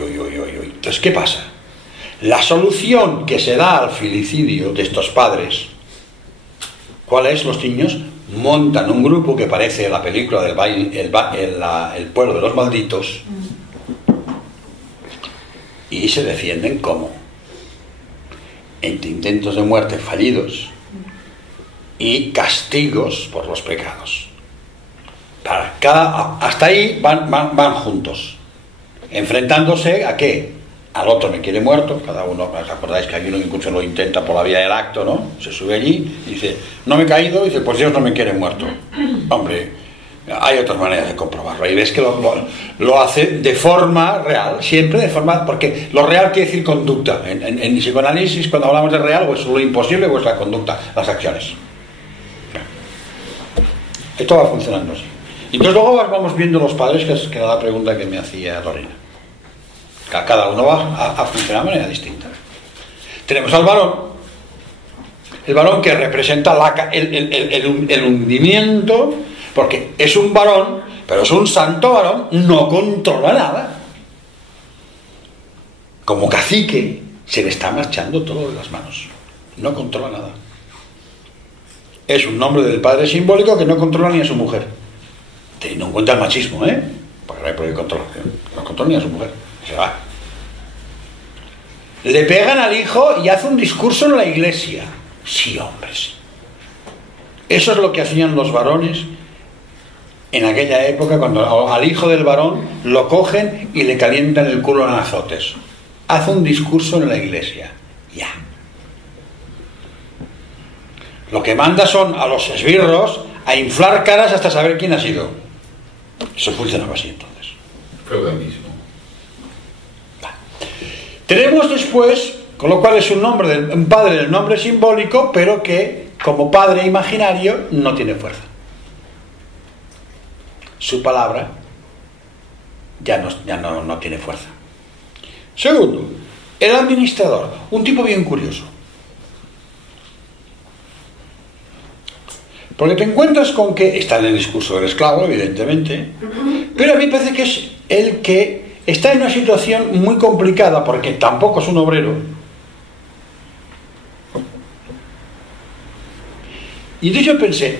Entonces, ¿qué pasa? La solución que se da al filicidio de estos padres, ¿cuál es? Los niños montan un grupo que parece la película del el pueblo de los malditos y se defienden como entre intentos de muerte fallidos y castigos por los pecados. Hasta ahí van juntos, enfrentándose ¿a qué? Al otro me quiere muerto, cada uno, ¿os acordáis que hay uno que incluso lo intenta por la vía del acto, ¿no? Se sube allí y dice, no me he caído, y dice, pues Dios no me quiere muerto. Hombre, hay otras maneras de comprobarlo, y ves que lo hace de forma real, siempre de forma, porque lo real quiere decir conducta. En psicoanálisis, cuando hablamos de real, pues lo imposible, pues la conducta, las acciones. Esto va funcionando así. Y entonces luego vamos viendo los padres, que era la pregunta que me hacía Lorena. Cada uno va a funcionar de manera distinta. Tenemos al varón, el varón que representa el hundimiento, porque es un varón, pero es un santo varón, no controla nada. Como cacique, se le está marchando todo de las manos, no controla nada. Es un nombre del padre simbólico que no controla ni a su mujer, teniendo en cuenta el machismo, porque no hay por qué controlar, no controla ni a su mujer, se va. Le pegan al hijo y hace un discurso en la iglesia. Sí, hombres. Eso es lo que hacían los varones en aquella época, cuando al hijo del varón lo cogen y le calientan el culo en azotes. Hace un discurso en la iglesia. Ya. Lo que manda son a los esbirros a inflar caras hasta saber quién ha sido. Eso funcionaba así entonces. Feudalismo. Tenemos después, con lo cual es un padre del nombre simbólico, pero que como padre imaginario no tiene fuerza. Su palabra ya no tiene fuerza. Segundo, el administrador, un tipo bien curioso. Porque te encuentras con que está en el discurso del esclavo, evidentemente, pero a mí me parece que es el que está en una situación muy complicada, porque tampoco es un obrero. Y entonces yo pensé,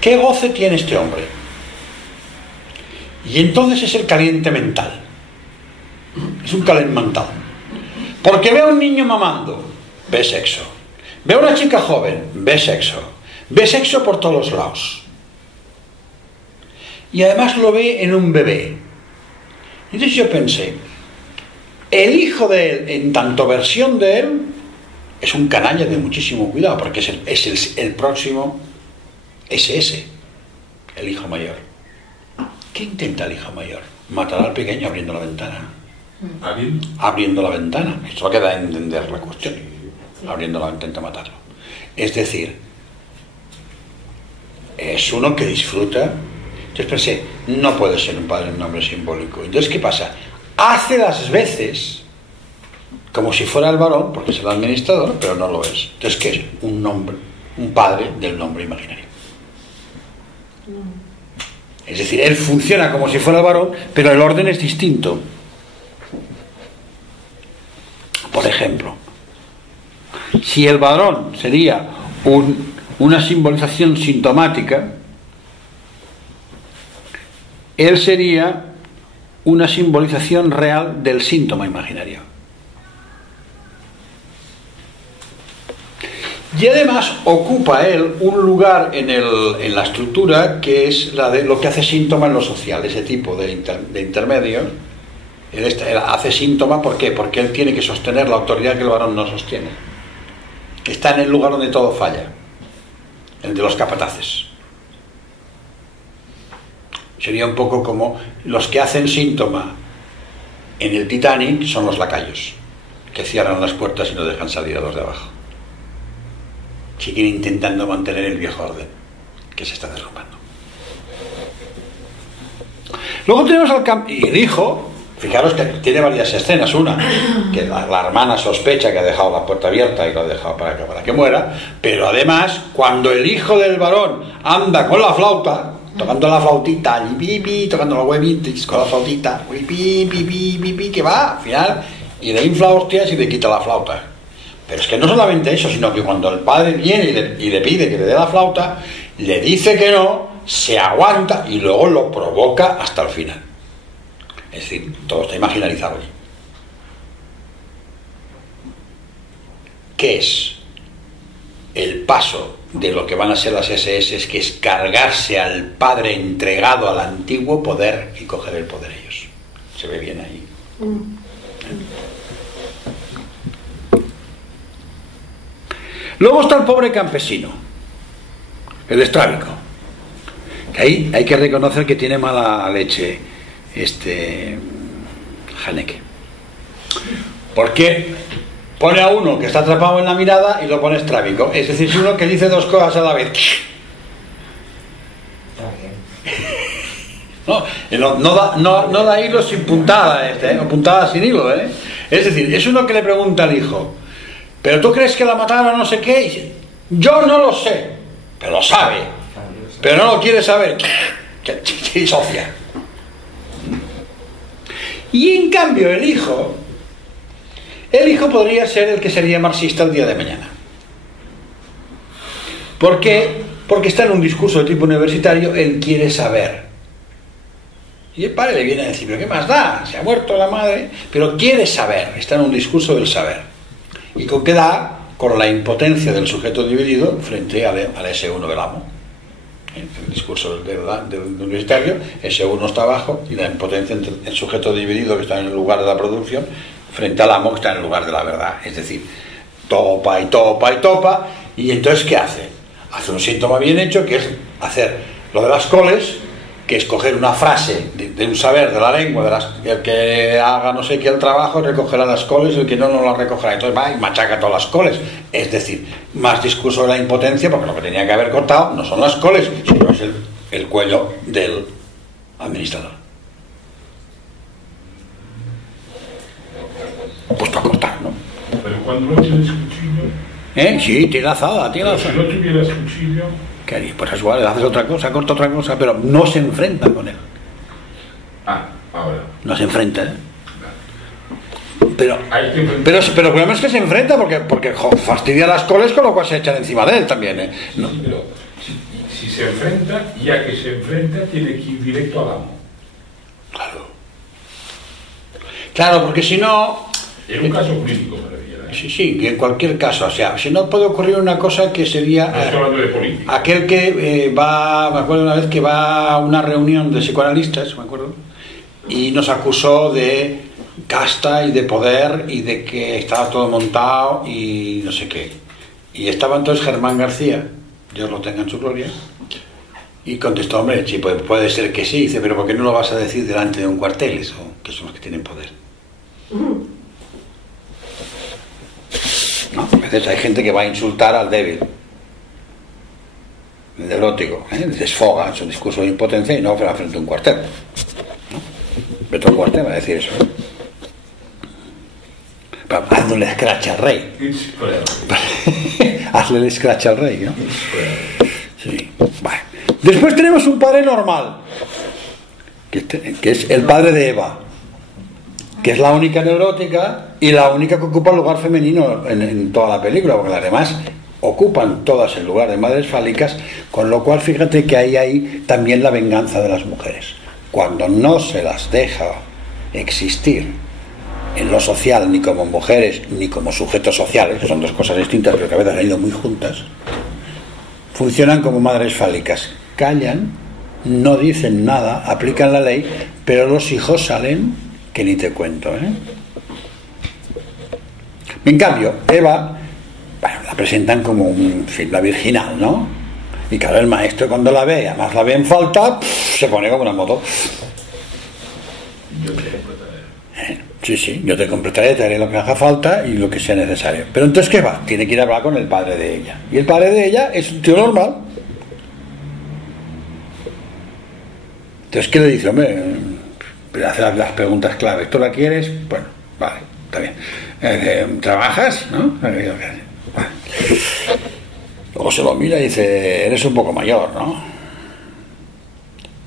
¿qué goce tiene este hombre? Y entonces es el caliente mental. Es un caliente mental. Porque ve a un niño mamando, ve sexo. Ve a una chica joven, ve sexo. Ve sexo por todos los lados. Y además lo ve en un bebé. Entonces yo pensé, el hijo de él, en tanto versión de él, es un canalla de muchísimo cuidado, porque es el próximo SS, el hijo mayor. ¿Qué intenta el hijo mayor? Matar al pequeño abriendo la ventana. Abriendo la ventana. Esto queda a entender la cuestión. Abriendo la ventana, intenta matarlo. Es decir, es uno que disfruta. Entonces pensé, no puede ser un padre en nombre simbólico. Entonces, ¿qué pasa? Hace las veces como si fuera el varón, porque es el administrador, pero no lo es. Entonces, ¿qué es? Un nombre, un padre del nombre imaginario. Es decir, él funciona como si fuera el varón, pero el orden es distinto. Por ejemplo, si el varón sería una simbolización sintomática, él sería una simbolización real del síntoma imaginario. Y además ocupa él un lugar en la estructura que es la de lo que hace síntoma en lo social, ese tipo de intermedios. Él hace síntoma, ¿por qué? Porque él tiene que sostener la autoridad que el varón no sostiene. Está en el lugar donde todo falla, el de los capataces. Sería un poco como los que hacen síntoma en el Titanic son los lacayos, que cierran las puertas y no dejan salir a los de abajo. Siguen intentando mantener el viejo orden que se está derrumbando. Luego tenemos y el hijo, fijaros que tiene varias escenas. Una, que la hermana sospecha que ha dejado la puerta abierta y lo ha dejado para que muera, pero además, cuando el hijo del varón anda con la flauta, tocando la flautita, y pipi, tocando los huevitos con la flautita, pipi, pipi, pipi, que va, al final, y le infla hostias y le quita la flauta. Pero es que no solamente eso, sino que cuando el padre viene y le pide que le dé la flauta, le dice que no, se aguanta y luego lo provoca hasta el final. Es decir, todo está imaginarizado allí. ¿Qué es el paso de lo que van a ser las SS? Que es cargarse al padre entregado al antiguo poder y coger el poder ellos. Se ve bien ahí. Luego está el pobre campesino, el estrábico, que ahí hay que reconocer que tiene mala leche Haneke, porque pone a uno que está atrapado en la mirada y lo pone estrábico, es decir, es uno que dice dos cosas a la vez. No da hilo sin puntada, o puntada sin hilo, es decir, es uno que le pregunta al hijo: ¿pero tú crees que la mataron no sé qué? Y dice: yo no lo sé, pero lo sabe, pero no lo quiere saber. Y Sofía. Y en cambio el hijo podría ser el que sería marxista el día de mañana. ¿Por qué? Porque está en un discurso de tipo universitario, él quiere saber. Y el padre le viene a decir: ¿pero qué más da? Se ha muerto la madre, pero quiere saber, está en un discurso del saber. ¿Y con qué da? Con la impotencia del sujeto dividido frente al S1 del amo. El discurso del universitario, S1 está abajo, y la impotencia entre el sujeto dividido, que está en el lugar de la producción, frente al amo, que está en el lugar de la verdad. Es decir, topa y topa y topa. Y entonces, ¿qué hace? Hace un síntoma bien hecho, que es hacer lo de las coles, que es coger una frase de un saber de la lengua, el que haga no sé qué el trabajo recogerá las coles, el que no la recogerá. Entonces va y machaca todas las coles. Es decir, más discurso de la impotencia, porque lo que tenía que haber cortado no son las coles, sino es el cuello del administrador. Puesto a cortar, ¿no? Pero cuando no tienes cuchillo... Sí, tiene azada, tiene azada. Si no tuvieras cuchillo... ¿Qué harías? Pues es igual, haces otra cosa, corta otra cosa, pero no se enfrenta con él. Ahora. No se enfrenta, Pero el problema es que se enfrenta porque fastidia las coles, con lo cual se echan encima de él también, No. Sí, pero si se enfrenta, ya que se enfrenta, tiene que ir directo al amo. Claro, porque si no... En un caso político, me refiero. Sí, en cualquier caso, o sea, si no puede ocurrir una cosa que sería... No estoy hablando de política. Aquel que va, me acuerdo una vez que va a una reunión de psicoanalistas, me acuerdo, y nos acusó de casta y de poder y de que estaba todo montado y no sé qué. Y estaba entonces Germán García, Dios lo tenga en su gloria, y contestó: hombre, sí, puede ser que sí. Dice: pero ¿por qué no lo vas a decir delante de un cuartel? Eso, que son los que tienen poder. ¿No? A veces hay gente que va a insultar al débil, el neurótico, desfoga en su discurso de impotencia y no frente a un cuartel, ¿no? Vete a un cuartel va a decir eso, Pero hazle el scratch al rey. Hazle el scratch al rey, ¿no? Sí. Vale. Después tenemos un padre normal, que es el padre de Eva, que es la única neurótica y la única que ocupa el lugar femenino en toda la película, porque las demás ocupan todas el lugar de madres fálicas, con lo cual fíjate que ahí hay también la venganza de las mujeres. Cuando no se las deja existir en lo social, ni como mujeres ni como sujetos sociales, que son dos cosas distintas pero que a veces han ido muy juntas, funcionan como madres fálicas, callan, no dicen nada, aplican la ley, pero los hijos salen que ni te cuento, En cambio, Eva, bueno, la presentan como la virginal, ¿no? Y claro, el maestro cuando la ve, además la ve en falta, se pone como una moto. Sí, yo te completaré, te haré lo que haga falta y lo que sea necesario. Pero entonces, ¿qué va? Tiene que ir a hablar con el padre de ella. Y el padre de ella es un tío normal. Entonces, ¿qué le dice? Hombre, hace las preguntas claves. ¿Tú la quieres? Bueno, vale, está bien. ¿Trabajas? ¿No? Vale. Luego se lo mira y dice: eres un poco mayor, ¿no?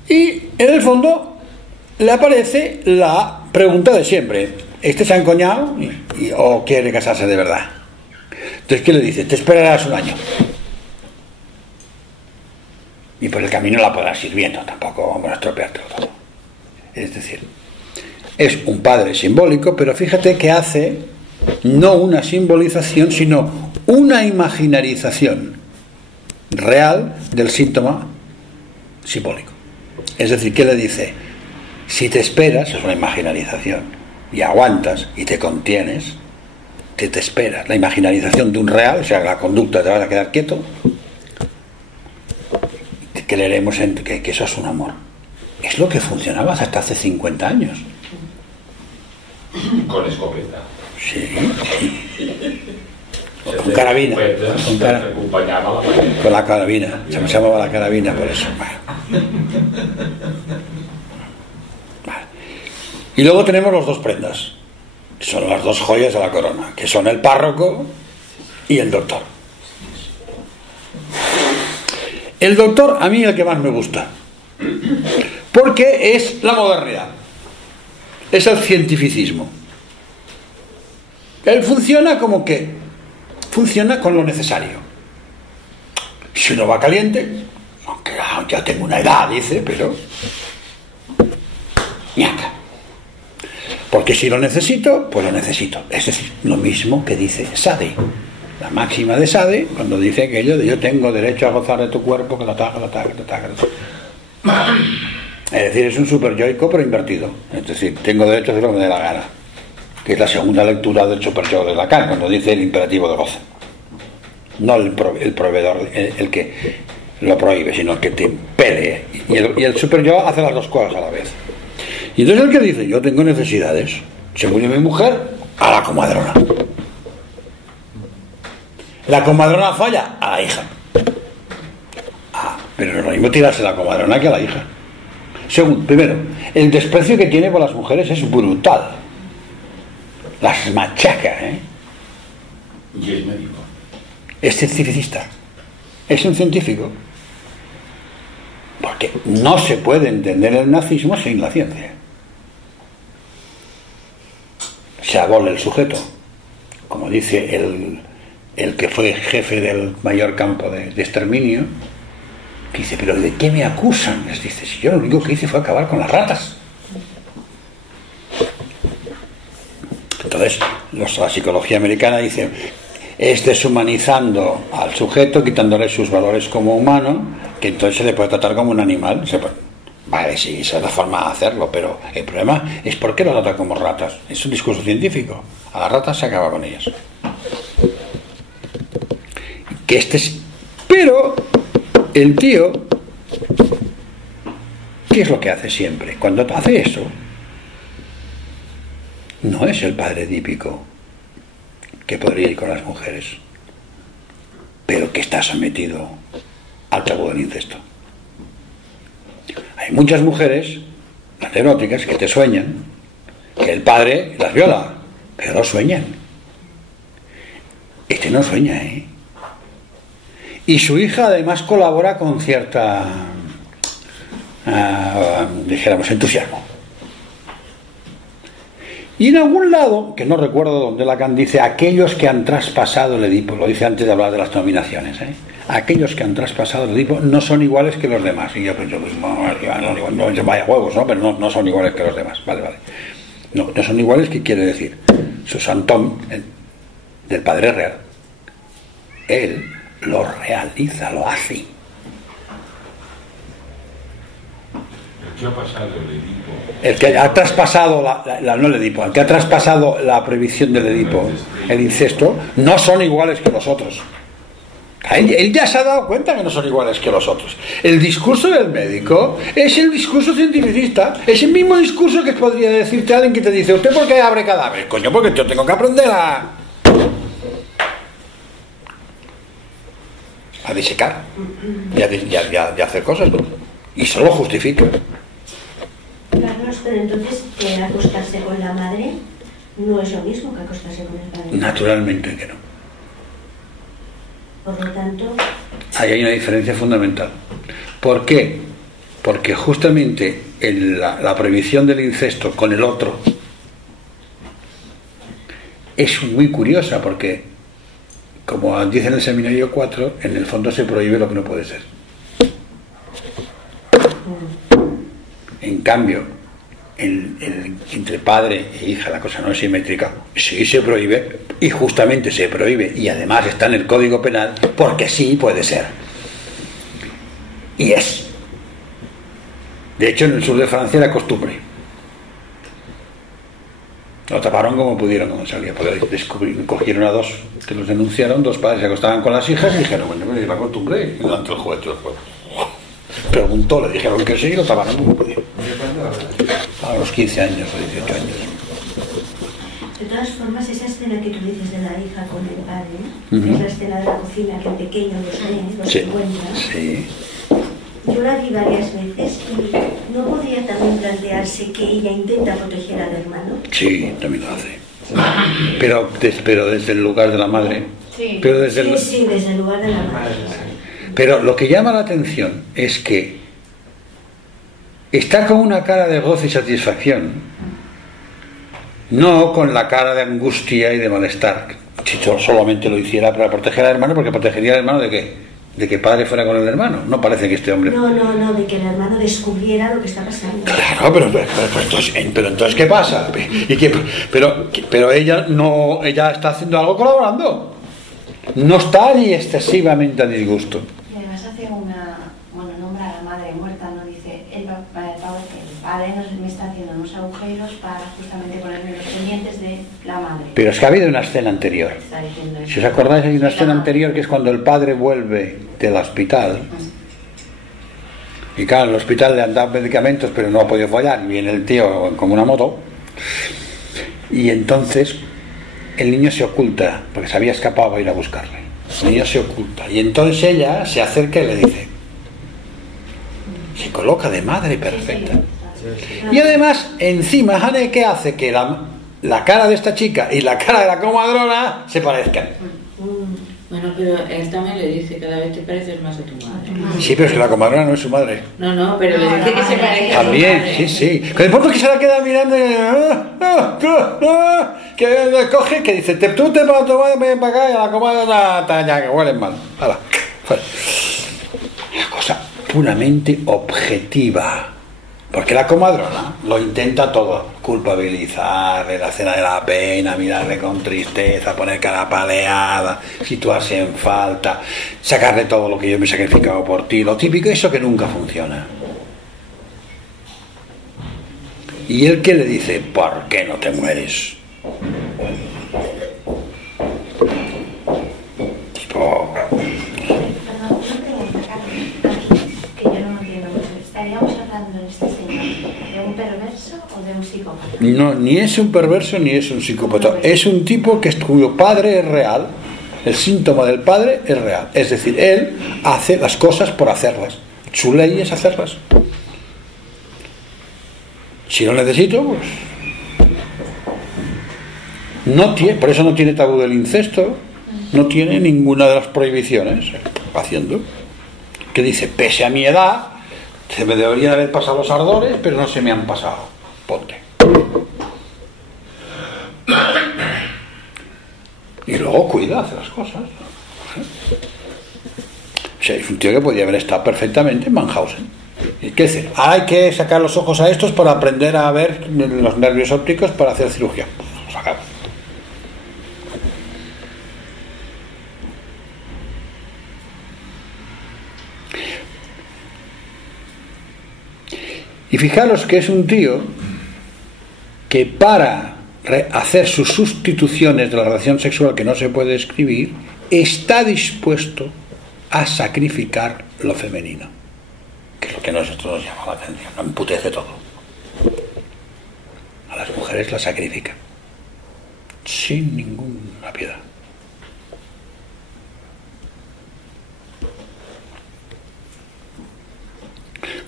Y en el fondo le aparece la pregunta de siempre: ¿este se ha encoñado o quiere casarse de verdad? Entonces, ¿qué le dice? Te esperarás un año. Y por el camino la podrás ir viendo, tampoco vamos a estropeártelo todo. Es decir, es un padre simbólico, pero fíjate que hace no una simbolización, sino una imaginarización real del síntoma simbólico. Es decir, ¿qué le dice? Si te esperas, es una imaginarización, y aguantas y te contienes, te esperas. La imaginarización de un real, o sea, la conducta, te vas a quedar quieto, que leeremos que eso es un amor. Es lo que funcionaba hasta hace 50 años. Con escopeta. Sí. Con carabina. Con la carabina. Se me llamaba la carabina por eso. Vale. Y luego tenemos los dos prendas. Son las dos joyas de la corona, que son el párroco y el doctor. El doctor, a mí el que más me gusta, porque es la modernidad, es el cientificismo. Él funciona como que funciona con lo necesario. Si uno va caliente, aunque ya tengo una edad, dice, pero ñaca. Porque si lo necesito, pues lo necesito. Es decir, lo mismo que dice Sade. La máxima de Sade, cuando dice aquello de yo tengo derecho a gozar de tu cuerpo, que la taca. Es decir, es un superyoico pero invertido. Es decir, tengo derecho a hacer lo que me dé la gana. Que es la segunda lectura del superyo de Lacan, cuando dice el imperativo de goce. No el proveedor, el que lo prohíbe, sino el que te impele. Y el superyo hace las dos cosas a la vez. Y entonces el que dice, yo tengo necesidades. Se murió mi mujer, a la comadrona. La comadrona falla, a la hija. Pero no es lo mismo tirarse a la comadrona que a la hija. Segundo, primero, el desprecio que tiene por las mujeres es brutal. Las machaca, ¿eh? Y es médico. Es cientificista. Es un científico. Porque no se puede entender el nazismo sin la ciencia. Se abole el sujeto. Como dice el que fue jefe del mayor campo de exterminio, que dice, pero ¿de qué me acusan? Les dice, si yo lo único que hice fue acabar con las ratas. Entonces, la psicología americana dice, es deshumanizando al sujeto, quitándole sus valores como humano, que entonces se le puede tratar como un animal. Vale, sí, esa es la forma de hacerlo, pero el problema es por qué lo trata como ratas. Es un discurso científico. A las ratas se acaba con ellas. Pero el tío, ¿qué es lo que hace siempre? Cuando hace eso, no es el padre típico que podría ir con las mujeres, pero que está sometido al tabú del incesto. Hay muchas mujeres, las eróticas, que te sueñan que el padre las viola, pero lo sueñan. Este no sueña, ¿eh? Y su hija además colabora con cierta, dijéramos, entusiasmo. Y en algún lado, que no recuerdo dónde, Lacan dice, aquellos que han traspasado el Edipo, lo dice antes de hablar de las nominaciones, aquellos que han traspasado el Edipo no son iguales que los demás. Y yo pienso, pues no vaya huevos, ¿no? Pero no son iguales que los demás. Vale. No son iguales, ¿qué quiere decir? Su Santón, del Padre Real, él lo realiza, lo hace. ¿Qué ha pasado el Edipo? El que ha traspasado no el Edipo, el que ha traspasado la prohibición del Edipo, el incesto, no son iguales que los otros. Él ya se ha dado cuenta que no son iguales que los otros. El discurso del médico es el discurso cientificista, es el mismo discurso que podría decirte alguien que te dice, ¿usted por qué abre cadáveres? Coño, porque yo tengo que aprender a disecar y a hacer cosas, ¿no? Y se lo justifica. Carlos, pero entonces acostarse con la madre no es lo mismo que acostarse con el padre. Naturalmente que no. Por lo tanto, Ahí hay una diferencia fundamental. ¿Por qué? porque justamente la prohibición del incesto con el otro es muy curiosa, porque, como dice en el seminario 4, en el fondo se prohíbe lo que no puede ser. En cambio, entre padre e hija la cosa no es simétrica. Sí se prohíbe, y justamente se prohíbe, y además está en el Código Penal, porque sí puede ser. Y es. De hecho, en el sur de Francia era costumbre. Lo taparon como pudieron cuando salía. Cogieron a dos que los denunciaron, dos padres se acostaban con las hijas y dijeron, bueno, es la costumbre. Y delante del juez, preguntó, le dijeron que sí y lo taparon como pudieron. A los 15 años o 18 años. De todas formas, esa escena que tú dices de la hija con el padre, que es la escena de la cocina que el pequeño los encuentra. Sí. Yo la vi varias veces y ¿no podría también plantearse que ella intenta proteger al hermano? Sí, también lo hace. Pero desde el lugar de la madre. Sí, pero desde desde el lugar de la madre. Pero lo que llama la atención es que está con una cara de gozo y satisfacción, no con la cara de angustia y de malestar. Si solamente lo hiciera para proteger al hermano, porque protegería al hermano ¿de qué? De que padre fuera con el hermano. No parece que este hombre... No, de que el hermano descubriera lo que está pasando. Claro, pero entonces ¿qué pasa? Pero ella está haciendo algo colaborando. No está ni excesivamente a disgusto. Y además hace nombra a la madre muerta, ¿no? Dice, el padre me está haciendo unos agujeros para justamente ponerme los pendientes de la madre. Pero es que ha habido una escena anterior. Si os acordáis, hay una escena anterior que es cuando el padre vuelve del hospital. Y claro, en el hospital le han dado medicamentos, pero no ha podido follar. Y viene el tío como una moto. Y entonces el niño se oculta, porque se había escapado a ir a buscarle. El niño se oculta. Y entonces ella se acerca y le dice... Se coloca de madre perfecta. Y además, encima, Hane, ¿qué hace? Que la cara de esta chica y la cara de la comadrona se parezcan. Bueno, pero él también le dice, cada vez te pareces más a tu madre. Sí, pero es que la comadrona no es su madre. No, pero le dice que se parece a también, su madre. sí. Que de pronto que se la queda mirando y... que le coge, que dice, tú te vas a tomar, ven para acá, y a la comadrona, ya, que huelen mal. Hala, fuera. Una cosa puramente objetiva. Porque la comadrona lo intenta todo, culpabilizar, la cena de la pena, mirarle con tristeza, poner cara paleada, situarse en falta, sacarle todo lo que yo me he sacrificado por ti, lo típico, eso que nunca funciona. Y él que le dice, ¿por qué no te mueres? Tipo... No, ni es un perverso ni es un psicópata. Es un tipo cuyo padre es real. El síntoma del padre es real. Es decir, él hace las cosas por hacerlas. Su ley es hacerlas. Si lo necesito, pues... por eso no tiene tabú del incesto. No tiene ninguna de las prohibiciones. Haciendo. Que dice, pese a mi edad, se me deberían haber pasado los ardores, pero no se me han pasado. Ponte. Y luego cuida, hace las cosas. O sea, es un tío que podía haber estado perfectamente en Mannhausen. ¿Qué decir? Hay que sacar los ojos a estos para aprender a ver los nervios ópticos para hacer cirugía. Pues los acabo. Y fijaros que es un tío que para hacer sus sustituciones de la relación sexual que no se puede escribir, está dispuesto a sacrificar lo femenino, que es lo que a nosotros nos llama la atención, no emputece todo. A las mujeres las sacrifica sin ninguna piedad.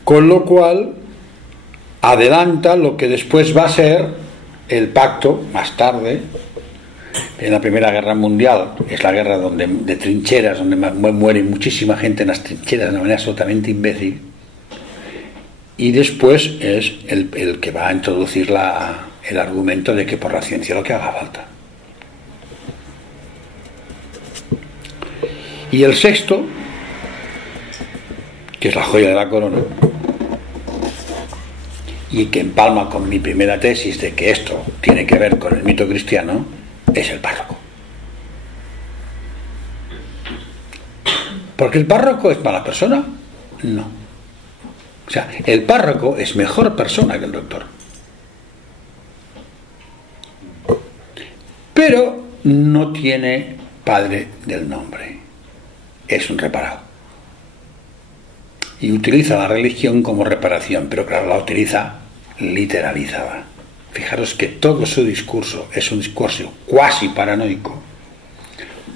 Con lo cual adelanta lo que después va a ser el pacto, más tarde, en la Primera Guerra Mundial. Es la guerra de trincheras, donde muere muchísima gente en las trincheras de una manera absolutamente imbécil. y después es el que va a introducir el argumento de que por la ciencia lo que haga falta. Y el sexto, que es la joya de la corona, y que empalma con mi primera tesis de que esto tiene que ver con el mito cristiano, es el párroco. ¿Porque el párroco es mala persona? No. O sea, el párroco es mejor persona que el doctor. Pero no tiene padre del nombre. Es un reparado. Y utiliza la religión como reparación, pero claro, la utiliza literalizada. Fijaros que todo su discurso es un discurso cuasi paranoico,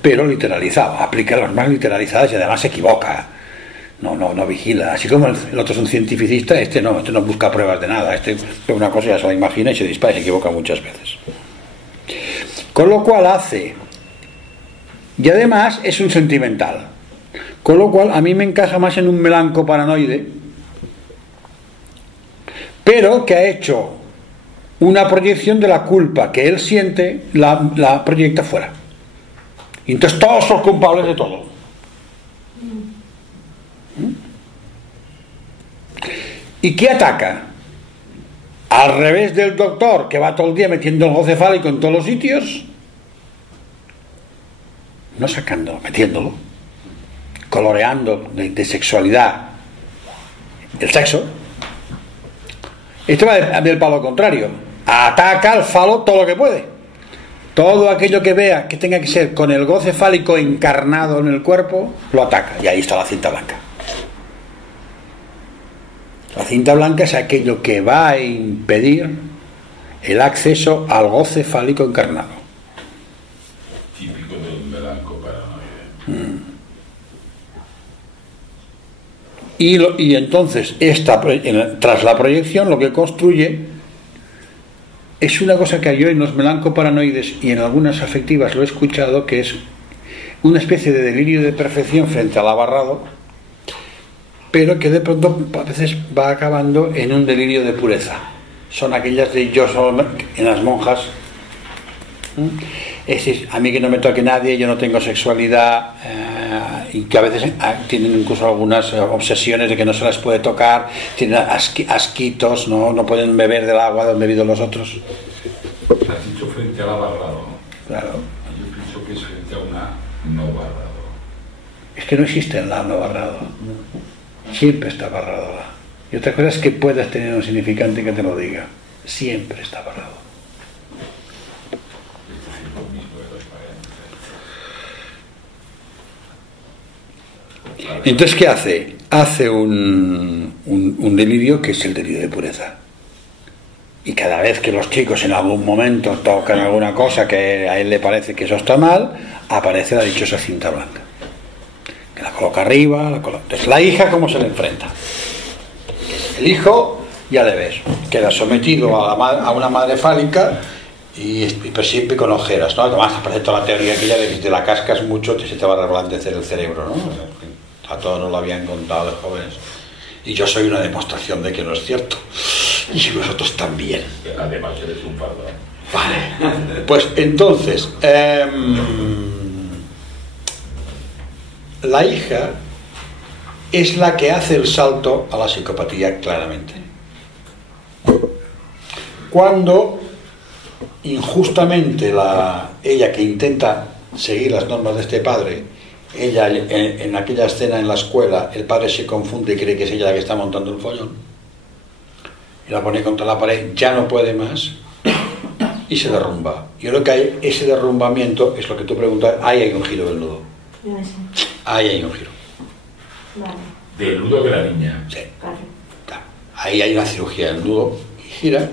pero literalizado. Aplica las más literalizadas y además se equivoca. No vigila. Así como el otro es un cientificista, este no busca pruebas de nada. Este ve una cosa, ya se la imagina y se dispara y se equivoca muchas veces. Con lo cual hace... Y además es un sentimental. Con lo cual a mí me encaja más en un melanco paranoide, pero que ha hecho una proyección de la culpa que él siente, la proyecta fuera. Y entonces todos son culpables de todo. ¿Y qué ataca? Al revés del doctor, que va todo el día metiendo el goce fálico en todos los sitios, no sacándolo, metiéndolo, coloreando de sexualidad el sexo. Esto va del palo contrario. Ataca al falo todo lo que puede. Todo aquello que vea que tenga que ser con el goce fálico encarnado en el cuerpo, lo ataca. Y ahí está la cinta blanca. La cinta blanca es aquello que va a impedir el acceso al goce fálico encarnado. Típico de un melanco paranoide. Y entonces, tras la proyección, lo que construye es una cosa que yo en los melancoparanoides y en algunas afectivas lo he escuchado, que es una especie de delirio de perfección frente al abarrado, pero que de pronto a veces va acabando en un delirio de pureza. Son aquellas de yo solo en las monjas. Es decir, a mí que no me toque nadie, yo no tengo sexualidad, y que a veces tienen incluso algunas obsesiones de que no se las puede tocar, tienen asquitos, no pueden beber del agua donde bebido los otros. Has dicho frente al abarrado, ¿no? Claro. Yo pienso que es frente a una no barrado. Es que no existe el no barrado. Siempre está barrado. Y otra cosa es que puedas tener un significante que te lo diga. Siempre está barrado. Entonces, ¿qué hace? Hace un delirio que es el delirio de pureza. Y cada vez que los chicos en algún momento tocan alguna cosa que a él le parece que eso está mal, aparece la dichosa cinta blanca. Que la coloca arriba, Entonces, la hija, ¿cómo se le enfrenta? El hijo, ya le ves, queda sometido a una madre fálica y siempre con ojeras, ¿no? Además, aparece toda la teoría aquella de que si te la cascas mucho se te va a reblandecer el cerebro, ¿no? A todos nos lo habían contado de jóvenes. Y yo soy una demostración de que no es cierto. Y vosotros también. Además eres un pardo. Vale. Pues entonces, la hija es la que hace el salto a la psicopatía claramente. Cuando injustamente ella que intenta seguir las normas de este padre, ella en aquella escena en la escuela, el padre se confunde y cree que es ella la que está montando el follón y la pone contra la pared, ya no puede más y se derrumba. Yo creo que hay ese derrumbamiento, es lo que tú preguntas, ahí hay un giro del nudo. Ahí hay un giro. Del nudo de la niña. Sí. Claro. Ahí hay una cirugía del nudo y gira,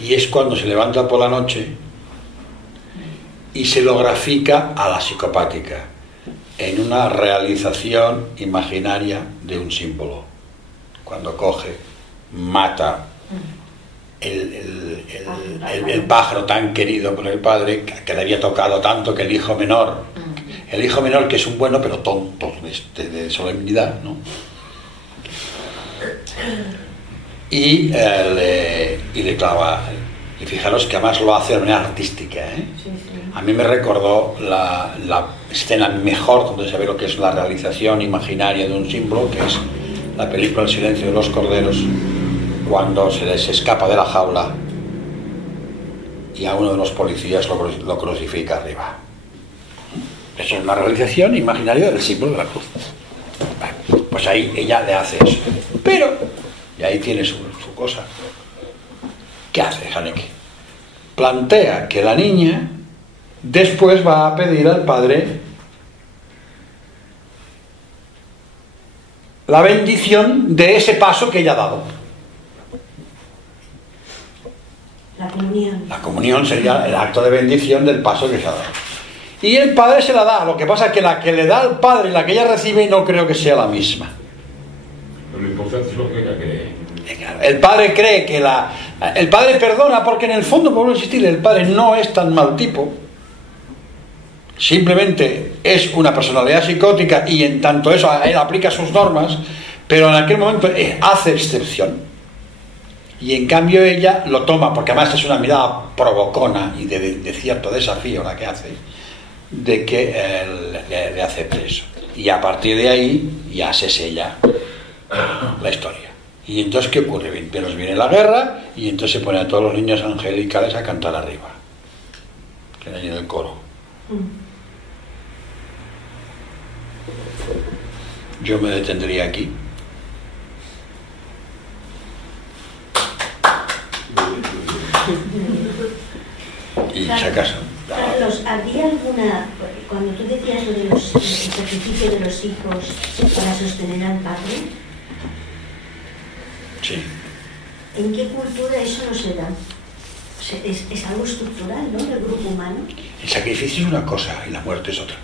y es cuando se levanta por la noche y se lo grafica a la psicopática en una realización imaginaria de un símbolo. Cuando coge, mata el pájaro tan querido por el padre, que le había tocado tanto, que el hijo menor que es un bueno pero tonto de solemnidad, ¿no? y le clava. Y fijaros que además lo hace de manera artística, ¿eh? Sí, sí. A mí me recordó la escena mejor donde se ve lo que es la realización imaginaria de un símbolo, que es la película El silencio de los corderos, cuando se les escapa de la jaula y a uno de los policías lo crucifica arriba. Eso es una realización imaginaria del símbolo de la cruz. Bueno, pues ahí ella le hace eso. Pero, y ahí tiene su cosa. ¿Qué hace Haneke? Plantea que la niña después va a pedir al padre la bendición de ese paso que ella ha dado. La comunión. La comunión sería el acto de bendición del paso que se ha dado. Y el padre se la da, lo que pasa es que la que le da al padre y la que ella recibe no creo que sea la misma. Pero lo importante es lo que ella cree. El padre cree que el padre perdona porque en el fondo, por no insistir, el padre no es tan mal tipo. Simplemente es una personalidad psicótica y en tanto eso él aplica sus normas, pero en aquel momento hace excepción. Y en cambio ella lo toma, porque además es una mirada provocona y de cierto desafío la que hace, de que le acepte eso. Y a partir de ahí ya se sella la historia. Y entonces, ¿qué ocurre? Nos viene la guerra y entonces se ponen a todos los niños angelicales a cantar arriba, que hay en el coro. Yo me detendría aquí. Y si acaso. Carlos, ¿había alguna, cuando tú decías lo de el sacrificio de los hijos para sostener al padre? Sí. ¿En qué cultura eso no se da? O sea, es algo estructural, ¿no?, del grupo humano. El sacrificio es una cosa y la muerte es otra.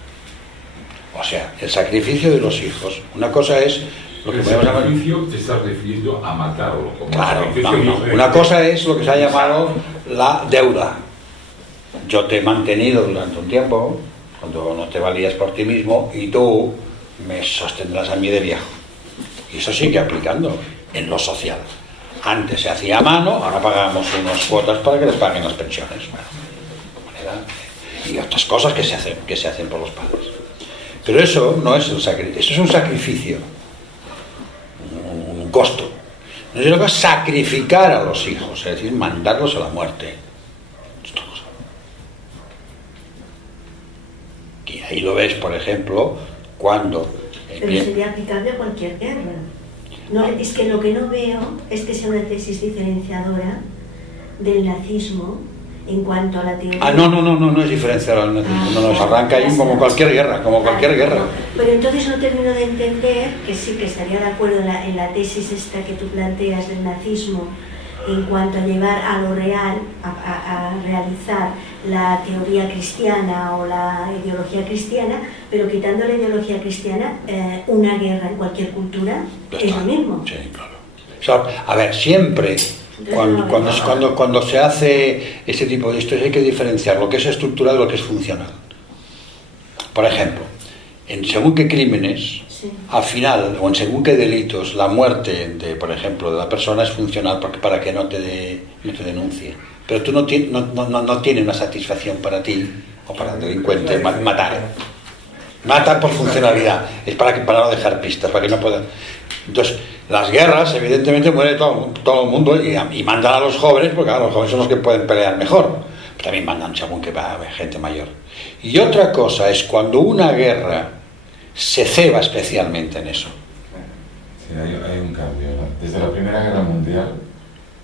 O sea, el sacrificio de los hijos. Una cosa es lo que podemos llamar. El sacrificio te estás refiriendo a matarlo. Como Claro, no. Una cosa es lo que se ha llamado la deuda. Yo te he mantenido durante un tiempo, cuando no te valías por ti mismo, y tú me sostendrás a mí de viejo. Y eso sigue aplicando en lo social. Antes se hacía a mano, ahora pagamos unas cuotas para que les paguen las pensiones. Bueno, y otras cosas que se hacen por los padres. Pero eso no es el sacrificio, eso es un sacrificio, un costo. No es lo que es sacrificar a los hijos, es decir, mandarlos a la muerte. Y ahí lo ves, por ejemplo, cuando... Pero sería aplicable a cualquier guerra. No, es que lo que no veo es que sea una tesis diferenciadora del nazismo en cuanto a la teoría... no es diferenciadora del nazismo, no, se arranca ahí como cualquier guerra, No. Pero entonces no termino de entender, que sí que estaría de acuerdo en la tesis esta que tú planteas del nazismo, en cuanto a llevar a lo real, a realizar la teoría cristiana o la ideología cristiana, pero quitando la ideología cristiana, una guerra en cualquier cultura es lo mismo. Sí, claro. O sea, a ver, siempre cuando se hace este tipo de historias hay que diferenciar lo que es estructural de lo que es funcional. Por ejemplo, en según qué crímenes, al final, o en según qué delitos, la muerte de, por ejemplo, de la persona es funcional para que no te denuncie. Pero tú no tienes una satisfacción para ti, o para el delincuente, matar. Matan por funcionalidad, es para no dejar pistas, para que no puedan... Entonces, las guerras, evidentemente, muere todo el mundo y mandan a los jóvenes, porque claro, los jóvenes son los que pueden pelear mejor. También mandan según que va gente mayor. Y otra cosa es cuando una guerra se ceba especialmente en eso. Sí, hay un cambio, ¿no? Desde la Primera Guerra Mundial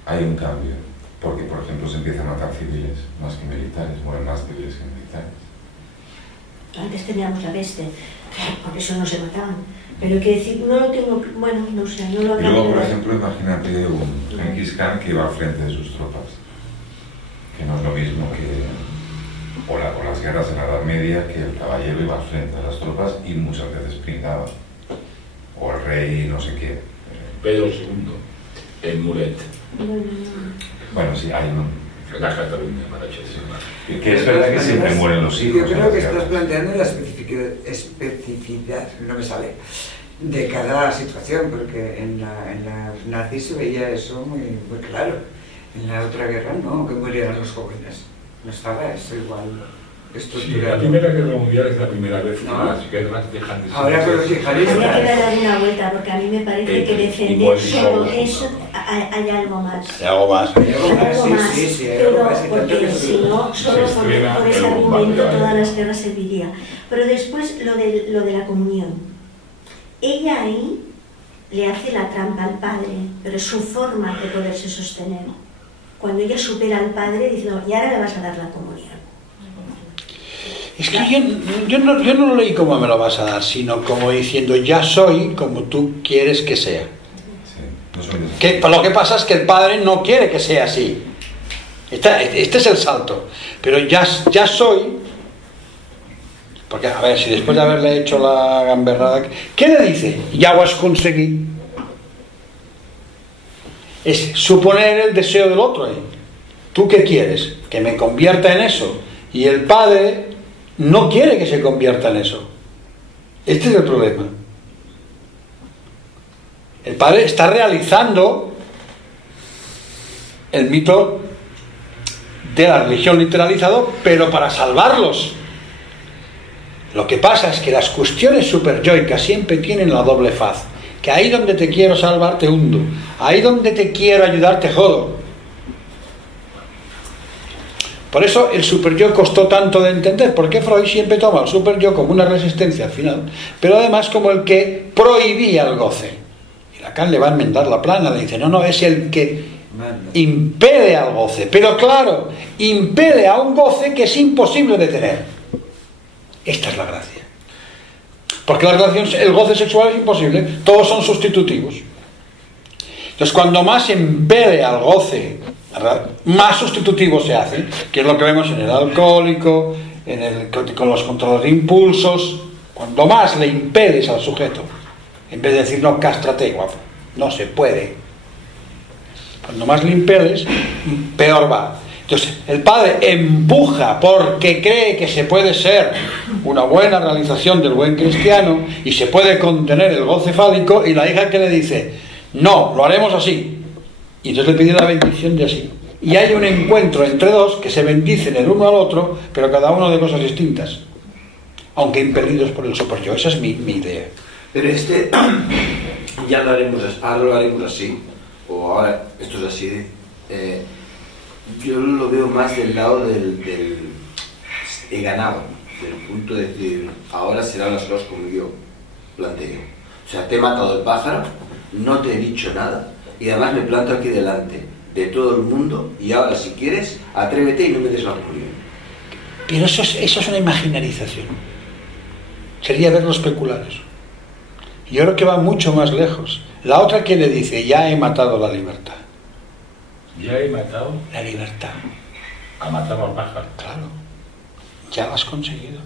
hay un cambio, porque por ejemplo se empiezan a matar civiles más que militares, mueren más civiles que militares. Antes teníamos la peste, por eso no se mataban. Pero que decir, no lo tengo, bueno, no sé, no lo habrá. Y luego, por ejemplo, imagínate un Genghis Khan que iba al frente de sus tropas, que no es lo mismo que o las guerras en la Edad Media, que el caballero iba al frente de las tropas y muchas veces pringaba, o el rey, no sé qué. Pedro II, el Muret. Bueno, sí, hay un... La Cataluña, para que es verdad que siempre mueren los hijos. Yo creo que estás planteando la especificidad, no me sale, de cada situación, porque en la nazi se veía eso muy claro. En la otra guerra no, que murieran los jóvenes. No estaba eso igual estructurado. Sí, la Primera Guerra Mundial es la primera vez que No. las guerras dejan de ser... Ahora con los yihadistas. Habría que darle una vuelta, porque a mí me parece que defender solo eso hay algo más. Hay algo más. Hay algo más, Algo más, sí, hay pero algo más, y tanto porque que si no, solo por ese argumento todas las guerras serviría. Pero después lo de la comunión. Ella ahí le hace la trampa al padre, pero es su forma de poderse sostener. Cuando ella supera al padre, dice, no, y ahora le vas a dar la comunión. Es que yo no lo leí como me lo vas a dar, sino como diciendo, ya soy como tú quieres que sea. Sí, no son Que, lo que pasa es que el padre no quiere que sea así. Este es el salto. Pero ya soy... Porque, a ver, si después de haberle hecho la gamberrada... ¿Qué le dice? Ya lo has conseguido. Es suponer el deseo del otro. ¿Tú qué quieres? Que me convierta en eso. Y el padre no quiere que se convierta en eso. Este es el problema. El padre está realizando el mito de la religión literalizado, pero para salvarlos. Lo que pasa es que las cuestiones superyoicas siempre tienen la doble faz. Que ahí donde te quiero salvar te hundo. Ahí donde te quiero ayudar te jodo. Por eso el superyo costó tanto de entender. Porque Freud siempre toma el superyo como una resistencia al final. Pero además como el que prohibía el goce. Y Lacan le va a enmendar la plana. Le dice, no, es el que impele al goce. Pero claro, impele a un goce que es imposible de tener. Esta es la gracia. Porque la relación, el goce sexual es imposible, todos son sustitutivos. Entonces, cuando más impele al goce, más sustitutivo se hace, que es lo que vemos en el alcohólico, con los controles de impulsos. Cuando más le impeles al sujeto, en vez de decir no, cástrate, guapo, no se puede. Cuando más le impeles, peor va. Entonces, el padre empuja porque cree que se puede ser una buena realización del buen cristiano y se puede contener el goce fálico, y la hija que le dice, no, lo haremos así. Y entonces le pide la bendición de así. Y hay un encuentro entre dos que se bendicen el uno al otro, pero cada uno de cosas distintas, aunque impelidos por el superyo. Esa es mi idea. Pero ya lo haremos, ahora lo haremos así, o ahora esto es así. Yo lo veo más del lado del he ganado, del punto de decir, ahora serán las cosas como yo planteo. O sea, te he matado el pájaro, no te he dicho nada, y además me planto aquí delante de todo el mundo, y ahora si quieres, atrévete y no me des la comunión. Pero eso es una imaginarización. Sería ver lo especular eso. Yo creo que va mucho más lejos. La otra que le dice, ya he matado la libertad. ¿Ya he matado? La libertad. ¿Ha matado al pájaro? Claro. Ya lo has conseguido.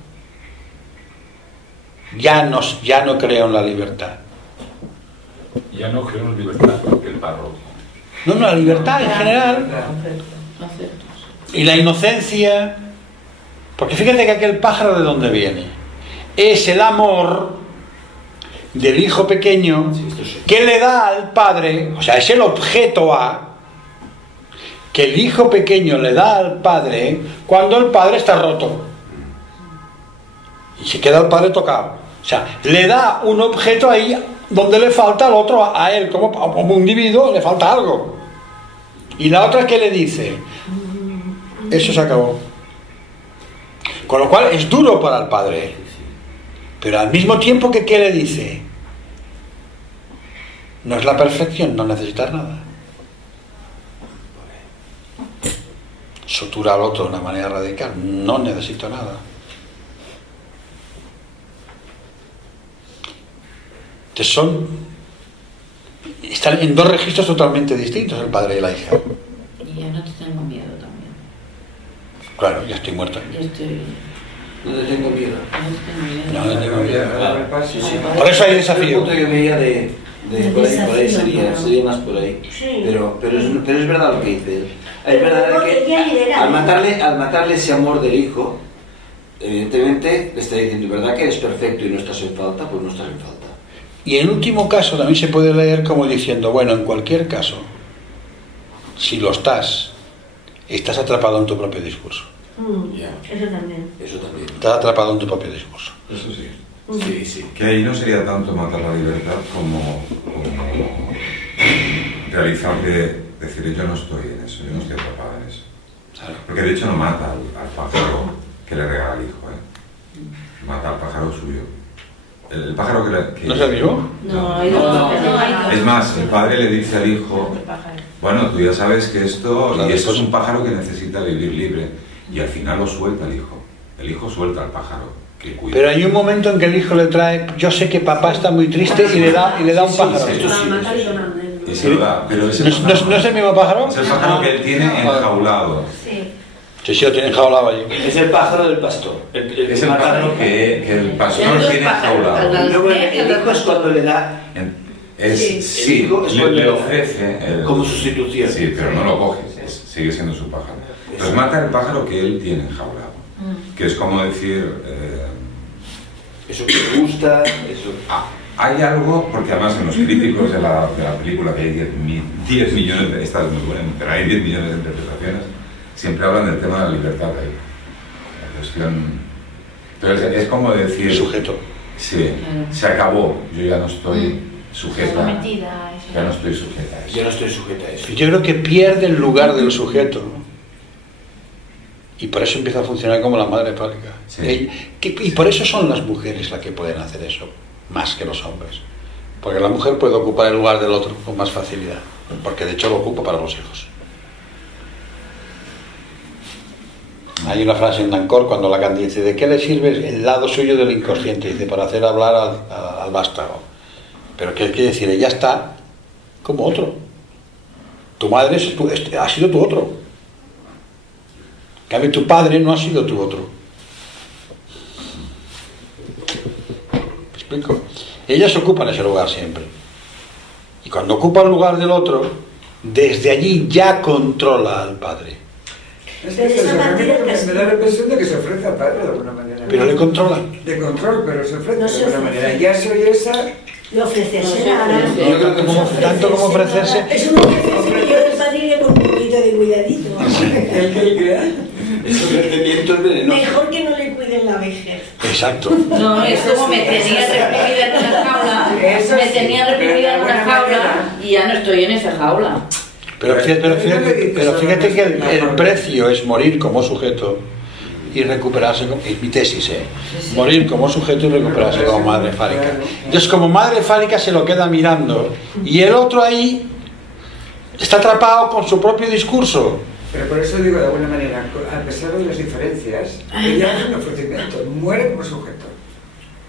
Ya no creo en la libertad. Ya no creo en libertad porque el párroco. No, la libertad en general. Y la inocencia. Porque fíjate que aquel pájaro, ¿de dónde viene? Es el amor del hijo pequeño que le da al padre, o sea, es el objeto A que el hijo pequeño le da al padre cuando el padre está roto y se queda el padre tocado. O sea, le da un objeto ahí donde le falta al otro, a él como individuo le falta algo. Y la otra que le dice, eso se acabó. Con lo cual es duro para el padre, pero al mismo tiempo que ¿qué le dice? No es la perfección, no necesitas nada. Sutura al otro de una manera radical, no necesito nada. Entonces están en dos registros totalmente distintos el padre y la hija. Y ya no te tengo miedo también. Claro, ya estoy muerto. Ya estoy... No le tengo miedo. No le tengo miedo. Sí, sí. Por eso hay desafío. El punto que veía de por ahí sería más por ahí. Sí. Pero es verdad lo que dice él. Es verdad que al matarle ese amor del hijo, evidentemente le está diciendo, ¿verdad que eres perfecto y no estás en falta? Pues no estás en falta. Y en último caso también se puede leer como diciendo, bueno, en cualquier caso, si lo estás atrapado en tu propio discurso. Ya. Eso también. Eso también. Estás atrapado en tu propio discurso. Eso sí. Sí, sí. Que ahí no sería tanto matar la libertad como realizar decir yo no estoy en eso, yo no estoy atrapada en eso. Claro. Porque de hecho no mata al pájaro que le regala al hijo, mata al pájaro suyo. El pájaro que ¿No es el mismo? No, Es más, el padre le dice al hijo, bueno, tú ya sabes que esto es un pájaro que necesita vivir libre, y al final lo suelta el hijo suelta al pájaro que cuida. Pero hay un momento en que el hijo le trae, yo sé que papá está muy triste y le da un pájaro. Y se lo da, pero ¿No es el mismo pájaro? Es el pájaro que él tiene enjaulado. Sí, lo tiene enjaulado allí. Es el pájaro del pastor. Es el pájaro que el pastor tiene enjaulado. Y luego el hijo es cuando le da. Sí, le ofrece como sustitución. Sí, pero no lo coge, sigue siendo su pájaro. Pues mata el pájaro que él tiene enjaulado. Que es como decir. Eso que te gusta, eso. Hay algo, porque además en los críticos de la película, que hay 10 millones de. Esta es muy buena, pero hay 10 millones de interpretaciones, siempre hablan del tema de la libertad ahí. La cuestión. Entonces es como decir. El sujeto. Sí, se acabó, yo ya no estoy sujeta. Sometida a eso. Ya no estoy sujeta a eso. Yo no estoy sujeta a eso. Yo creo que pierde el lugar del sujeto, ¿no? Y por eso empieza a funcionar como la madre fálica. Sí. Y por eso son las mujeres las que pueden hacer eso, más que los hombres. Porque la mujer puede ocupar el lugar del otro con más facilidad, porque de hecho lo ocupa para los hijos. Hay una frase en Dancor cuando Lacan dice, ¿de qué le sirve el lado suyo del inconsciente? Dice, para hacer hablar al vástago. Pero ¿qué quiere decir? Ella está como otro. Tu madre ha sido tu otro. En cambio, tu padre no ha sido tu otro. ¿Me explico? Ellas ocupan ese lugar siempre. Y cuando ocupa el lugar del otro, desde allí ya controla al padre. Es que me da la impresión de que se ofrece al padre de alguna manera. Pero le controlan. De control, pero se ofrece No de se alguna ofrece. manera. Ya soy esa. Le ofrecerse ahora. Yo creo que tanto como ofrecerse. Es un ofrecimiento del padre con un poquito de cuidadito. Ese ofrecimiento es venenoso. Mejor que no le cuiden la vejez. Exacto. No, es como me tenía reprimida en una jaula, me tenía reprimida en una jaula y ya no estoy en esa jaula. Pero fíjate que el precio es morir como sujeto y recuperarse, es mi tesis, morir como sujeto y recuperarse como madre fálica. Entonces, como madre fálica se lo queda mirando y el otro ahí está atrapado con su propio discurso. Pero por eso digo, de alguna manera, a pesar de las diferencias, ella hace un ofrecimiento, muere como sujeto.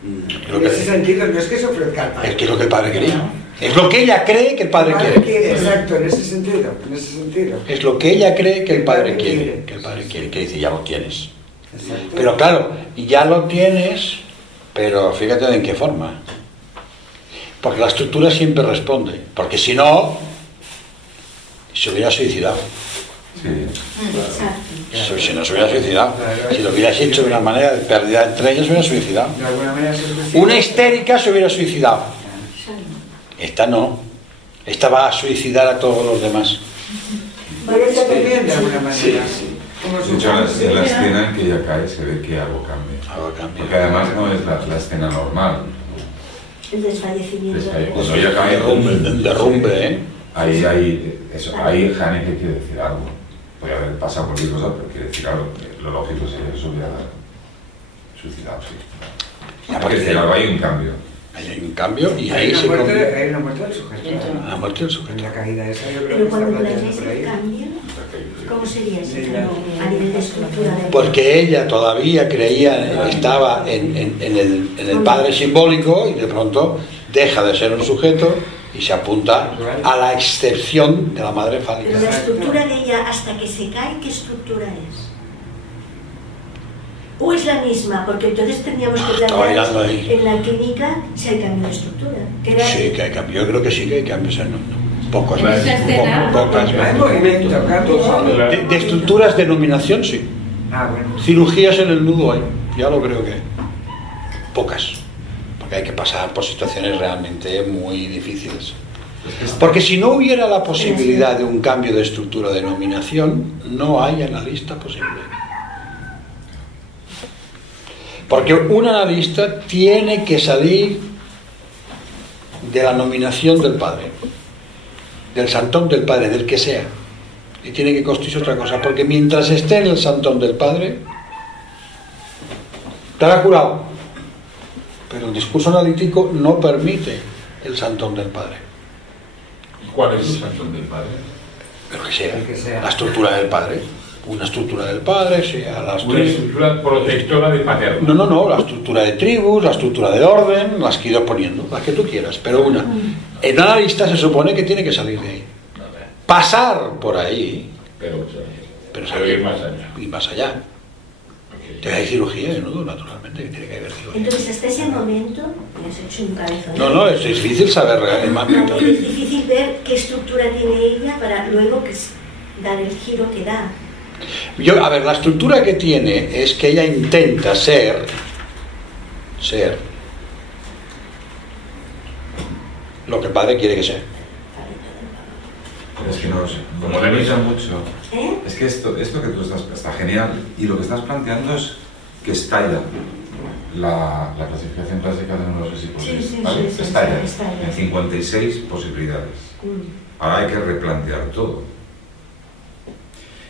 En ese sentido, no es que se ofrezca al padre. Es que es lo que el padre quería. Es lo que ella cree que el padre quiere. Exacto, en ese sentido. Es lo que ella cree que el padre quiere. Que el padre quiere, que dice, ya lo tienes. Exacto. Pero claro, ya lo tienes, pero fíjate de en qué forma. Porque la estructura siempre responde. Porque si no, se hubiera suicidado. Sí. Si no se hubiera suicidado, si lo hubieras hecho de una manera de pérdida entre ellos, se hubiera suicidado. De alguna manera se suicida. Una histérica se hubiera suicidado. Esta no. Esta va a suicidar a todos los demás. Pero ella también, de alguna manera. Sí. Como De hecho, en la escena en que ella cae se ve que algo cambia. Algo cambia. Porque además no es la escena normal. El desfallecimiento. Cuando ella cae, El derrumbe, ¿eh? Ahí Haneke quiere decir algo. Podría haber pasado cualquier cosa, pero quiere decir algo. Lo lógico sería que se hubiera suicidado, sí. Porque decir algo, hay un cambio. Hay un cambio y hay ahí se convierte. hay una muerte del sujeto. La muerte del En sujeto. la caída esa, yo creo que Pero está cuando planteando planeas por el ahí. cambio, ¿cómo sería ese cambio a nivel de estructura? Porque ella todavía creía, estaba en el padre simbólico y de pronto deja de ser un sujeto y se apunta a la excepción de la madre fálica. Pero la estructura de ella hasta que se cae, ¿qué estructura es? ¿O es la misma? Porque entonces tendríamos que Estaba plantear mirando ahí. en la clínica si hay cambio de estructura. Que era- Sí, que hay cambios. Yo creo que sí que hay cambios. Pocos. En esa escena, Pocas. Hay movimiento, cambio. De estructuras de nominación, sí. Ah, bueno. Cirugías en el nudo hay. Ya lo creo que hay. Pocas. porque hay que pasar por situaciones realmente muy difíciles. Porque si no hubiera la posibilidad de un cambio de estructura de nominación, no hay analista posible. Porque un analista tiene que salir de la nominación del padre, del santón del padre, del que sea, y tiene que construirse otra cosa, porque mientras esté en el santón del padre, estará curado, pero el discurso analítico no permite el santón del padre. ¿Y cuál es el santón del padre? El que sea. La estructura del padre. Una estructura del padre, sea la estructura protectora de paterno. No, la estructura de tribus, la estructura de orden, las que he ido poniendo, las que tú quieras, pero una. El analista se supone que tiene que salir de ahí. Pasar por ahí, pero salir más allá. Y más allá. Okay. Hay cirugía de nudo, naturalmente, que tiene que haber cirugía. Entonces, hasta ese momento, me has hecho un cabezón. No, es difícil saber realmente. Es difícil ver qué estructura tiene ella para luego dar el giro que da. A ver, la estructura que tiene es que ella intenta ser lo que el padre quiere que sea. Es que nos moderniza mucho. Es que esto que tú está genial, y lo que estás planteando es que estalla la clasificación clásica de neurosis psicológicas, ¿vale? Estalla en 56 posibilidades. Ahora hay que replantear todo.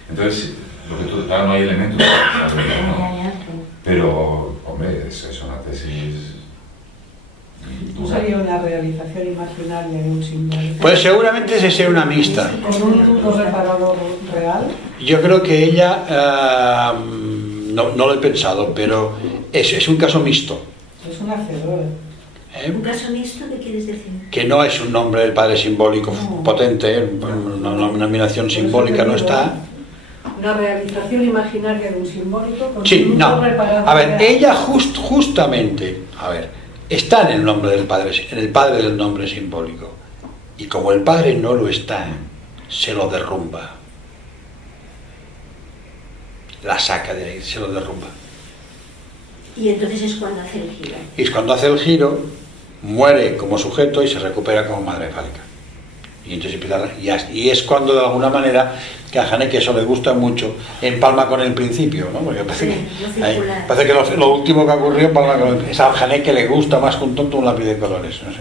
Entonces, lo que tú, claro, no hay elementos para saber, ¿no? Pero, hombre, es una tesis. ¿No sería una realización imaginaria de un símbolo? Pues seguramente ese sea una mixta. ¿Con un reparador real? Yo creo que ella, no lo he pensado, pero es un caso mixto. Es un hacedor. ¿Un caso mixto qué quieres decir? Que no es un nombre del padre simbólico potente, una nominación simbólica no está. Una realización imaginaria de un simbólico con un reparador. A ver, ella justamente, está en el nombre del padre, en el padre del nombre simbólico, y como el padre no lo está, se lo derrumba, la saca de ahí, se lo derrumba. Y entonces es cuando hace el giro. Y es cuando hace el giro, muere como sujeto y se recupera como madre fálica. Y entonces empieza, y es cuando de alguna manera, que a Haneke eso le gusta mucho, empalma con el principio, ¿no? Porque parece que lo último que ocurrió empalma con el, es a Haneke le gusta más que un tonto un lápiz de colores, no sé.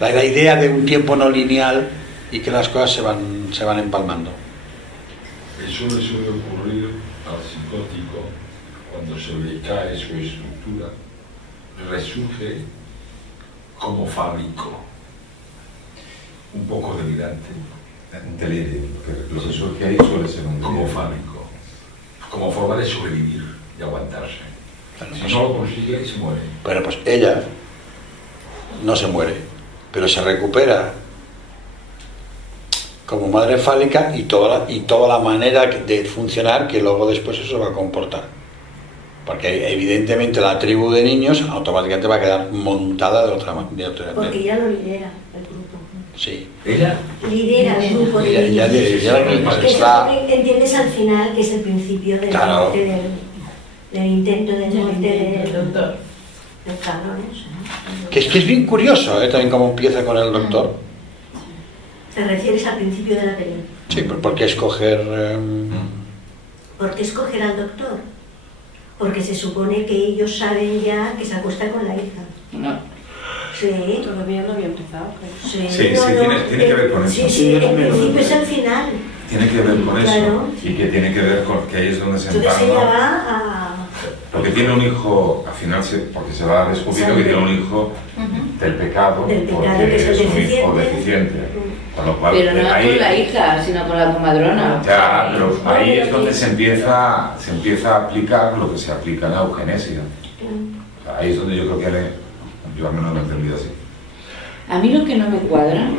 La idea de un tiempo no lineal y que las cosas se van empalmando. Eso le suele ocurrir al psicótico cuando se le cae su estructura, resurge como fábrico. Un poco delirante. Delirio, porque lo que surge ahí suele ser un como fábrico, como forma de sobrevivir, de aguantarse. Si no lo consigue, se muere. Bueno, pues ella no se muere, pero se recupera como madre fálica y toda la manera de funcionar que luego después eso va a comportar. Porque evidentemente la tribu de niños automáticamente va a quedar montada de otra manera. Porque ella lo lidera, el grupo. Sí. ¿Ella? Lidera el grupo de niños. Que entiendes al final que es el principio de la muerte del intento de muerte del doctor. Del cabrón, ¿no? Que es bien curioso, también cómo empieza con el doctor. ¿Te refieres al principio de la película? Sí, pero ¿por qué escoger...? ¿Por qué escoger al doctor? Porque se supone que ellos saben ya que se acuesta con la hija. No. Sí. Todavía no había empezado. Sí, tiene que ver con eso. Sí, el principio es el final. Tiene que ver con eso. Claro. Y que tiene que ver con que ahí es donde se empalma. Entonces ella va a... Porque tiene un hijo, al final, porque se va descubriendo que tiene un hijo del pecado, porque que es un hijo deficiente. Con lo cual, pero no ahí, con la hija, sino con la comadrona. Ya, pero ahí es donde se empieza a aplicar lo que se aplica en la eugenesia. Ahí es donde yo creo que yo al menos lo he entendido así. A mí lo que no me cuadra,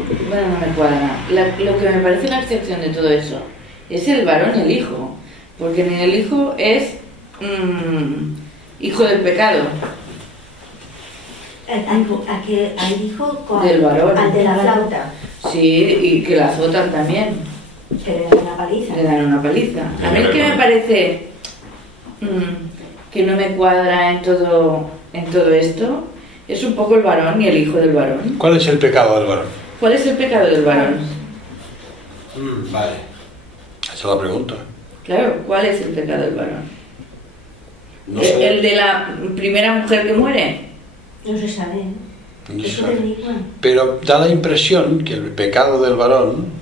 lo que me parece la excepción de todo eso es el varón y el hijo, porque ni el hijo es hijo del pecado. Al hijo del varón. Al de la flauta. Sí, y que la azotan también. Que le dan una paliza. Le dan una paliza. A mí el que me parece que no me cuadra en todo esto Es un poco el varón y el hijo del varón. ¿Cuál es el pecado del varón? ¿Cuál es el pecado del varón? Vale. Esa es la pregunta. Claro, ¿cuál es el pecado del varón? No sé. ¿El de la primera mujer que muere? No se sabe. No se Eso sabe. te digo. Pero da la impresión que el pecado del varón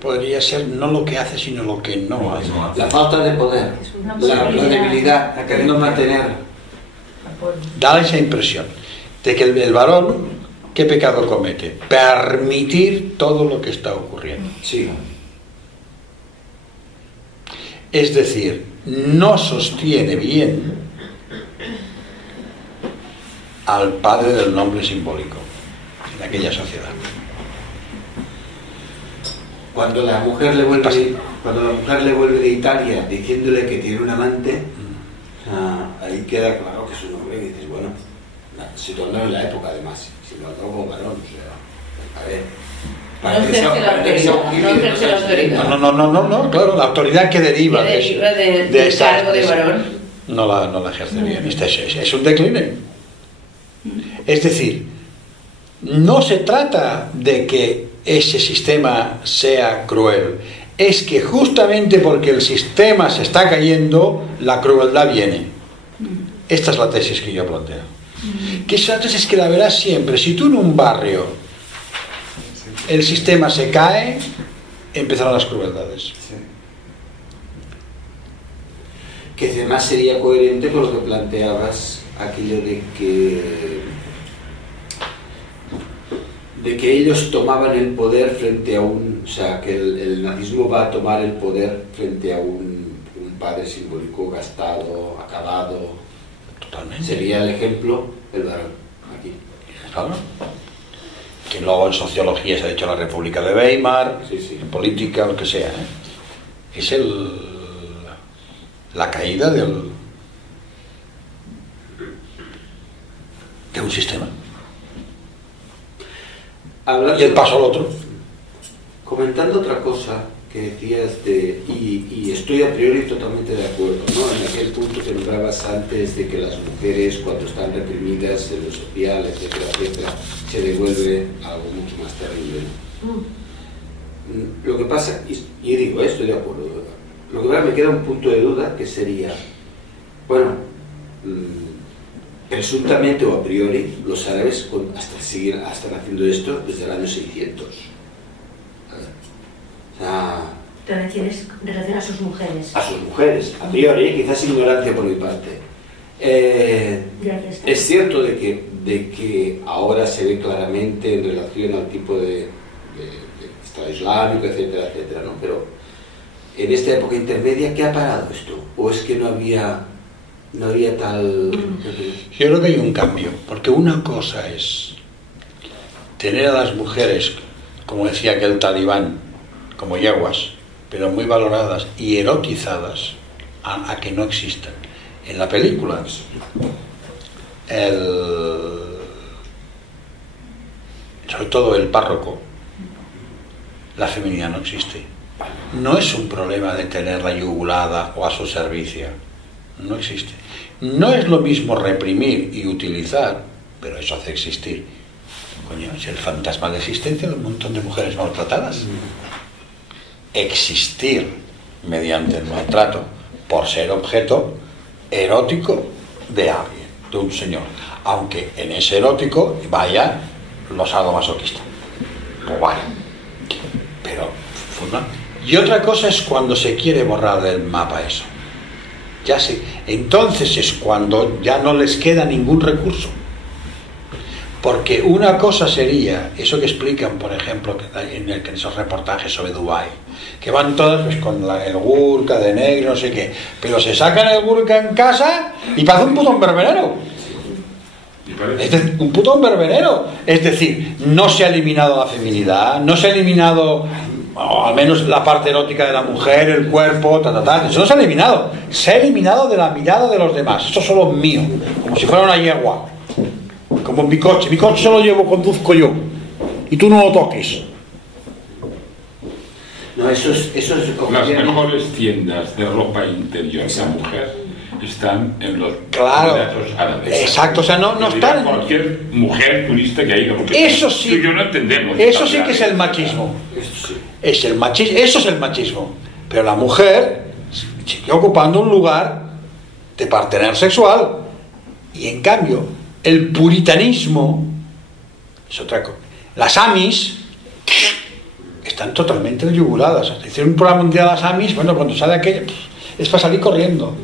podría ser no lo que hace, sino lo que no hace. La falta de poder, la debilidad, la queriendo mantener. Da esa impresión de que el varón, ¿qué pecado comete? Permitir todo lo que está ocurriendo. Sí. Es decir, no sostiene bien al padre del nombre simbólico en aquella sociedad. Cuando la mujer le vuelve de Italia diciéndole que tiene un amante, ahí queda claro que es un hombre que dices, bueno, se tornó en la época además, se lo habló como varón, o sea, a ver. No, claro, la autoridad que deriva del cargo de varón. No la ejerce bien. Es un decline. Es decir, no se trata de que ese sistema sea cruel, es que justamente porque el sistema se está cayendo, la crueldad viene. Esta es la tesis que yo planteo. Que esa tesis que la verás siempre. Si tú en un barrio el sistema se cae, empezarán las crueldades. Sí. Que además sería coherente con lo que planteabas, aquello de que ellos tomaban el poder frente a o sea, que el nazismo va a tomar el poder frente a un padre simbólico gastado, acabado. Totalmente. Sería el ejemplo el varón aquí. Claro. Que luego en sociología se ha dicho la República de Weimar, Sí. en política, lo que sea. Es la caída de un sistema. Y el paso al otro. Comentando otra cosa que decías y estoy a priori totalmente de acuerdo, ¿no? En aquel punto que nombrabas antes de que las mujeres cuando están reprimidas en lo social, etcétera, se devuelve algo mucho más terrible. Lo que pasa, y digo, estoy de acuerdo, lo que ahora me queda un punto de duda que sería, bueno, presuntamente o a priori los árabes están haciendo esto desde el año 600. Te refieres en relación a sus mujeres. A sus mujeres, a priori, quizás ignorancia por mi parte. Es cierto de que ahora se ve claramente en relación al tipo de Estado Islámico, etcétera, ¿no? Pero en esta época intermedia, ¿qué ha parado esto? ¿O es que no había tal...? Yo creo que hay un cambio, porque una cosa es tener a las mujeres, como decía aquel talibán, como yeguas, pero muy valoradas y erotizadas a que no existan. En la película, sobre todo el párroco, la feminidad no existe. No es un problema de tenerla yugulada o a su servicio. No existe. No es lo mismo reprimir y utilizar, pero eso hace existir. Coño, es el fantasma de existencia de un montón de mujeres maltratadas. Existir mediante el maltrato por ser objeto erótico de alguien, de un señor, aunque en ese erótico vaya lo sadomasoquista, pues vaya, pero y otra cosa es cuando se quiere borrar del mapa eso, ya sé, entonces es cuando ya no les queda ningún recurso, porque una cosa sería eso que explican, por ejemplo, en esos reportajes sobre Dubái, que van todas pues, con el burka de negro, no sé qué, pero se sacan el burka en casa y parece un putón verbenero. Un putón verbenero. Es decir, no se ha eliminado la feminidad, no se ha eliminado, o al menos la parte erótica de la mujer, el cuerpo, eso no se ha eliminado. Se ha eliminado de la mirada de los demás. Esto solo es mío, como si fuera una yegua. Como mi coche solo conduzco yo y tú no lo toques. No, eso es las mejores tiendas de ropa interior de mujer están en los Emiratos Árabes. Exacto, o sea, no están en... Cualquier mujer turista que haya, porque eso sí, tú y yo no entendemos. Eso sí que es el machismo. Es el machismo, eso es el machismo. Pero la mujer sigue ocupando un lugar de partener sexual. Y en cambio, el puritanismo es otra cosa. Las amis están totalmente yuguladas. Hicieron un programa mundial a las amis, bueno, cuando sale aquello, es para salir corriendo.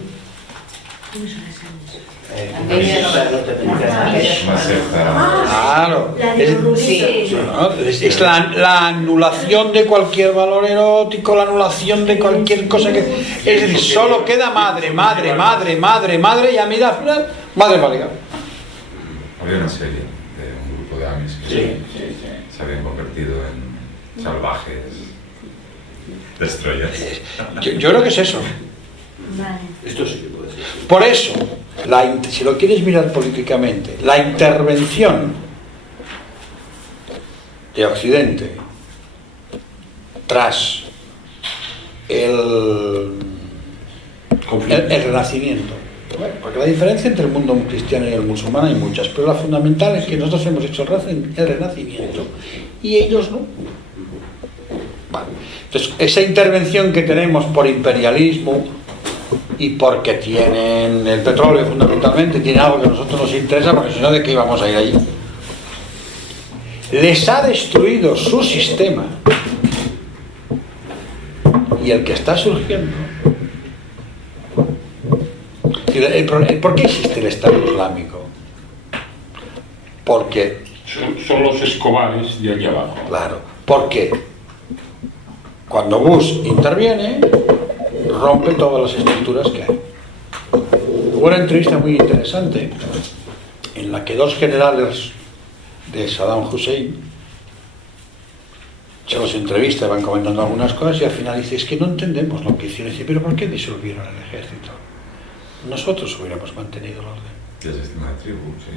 Claro, es la anulación de cualquier valor erótico, la anulación de cualquier cosa que... Es decir, solo queda madre, y a mí al final, madre válida. Había una serie de un grupo de amis que se habían convertido en salvajes destroyers. Yo creo que es eso. Vale. Esto sí que puede ser. Por eso, si lo quieres mirar políticamente, la intervención de Occidente tras el Renacimiento, porque la diferencia entre el mundo cristiano y el musulmán hay muchas, pero la fundamental es que nosotros hemos hecho el Renacimiento y ellos no. Vale. Entonces, esa intervención que tenemos por imperialismo y porque tienen el petróleo fundamentalmente, tiene algo que a nosotros nos interesa, porque si no, ¿de qué íbamos a ir allí? Les ha destruido su sistema, y el que está surgiendo. ¿Por qué existe el Estado Islámico? Porque son los escobares de allí abajo. Claro, porque cuando Bush interviene, rompe todas las estructuras que hay. Hubo una entrevista muy interesante en la que dos generales de Saddam Hussein se los entrevista, van comentando algunas cosas y al final dice, es que no entendemos lo que hicieron. Dice, pero ¿por qué disolvieron el ejército? Nosotros hubiéramos mantenido el orden. El sistema de tribu, sí.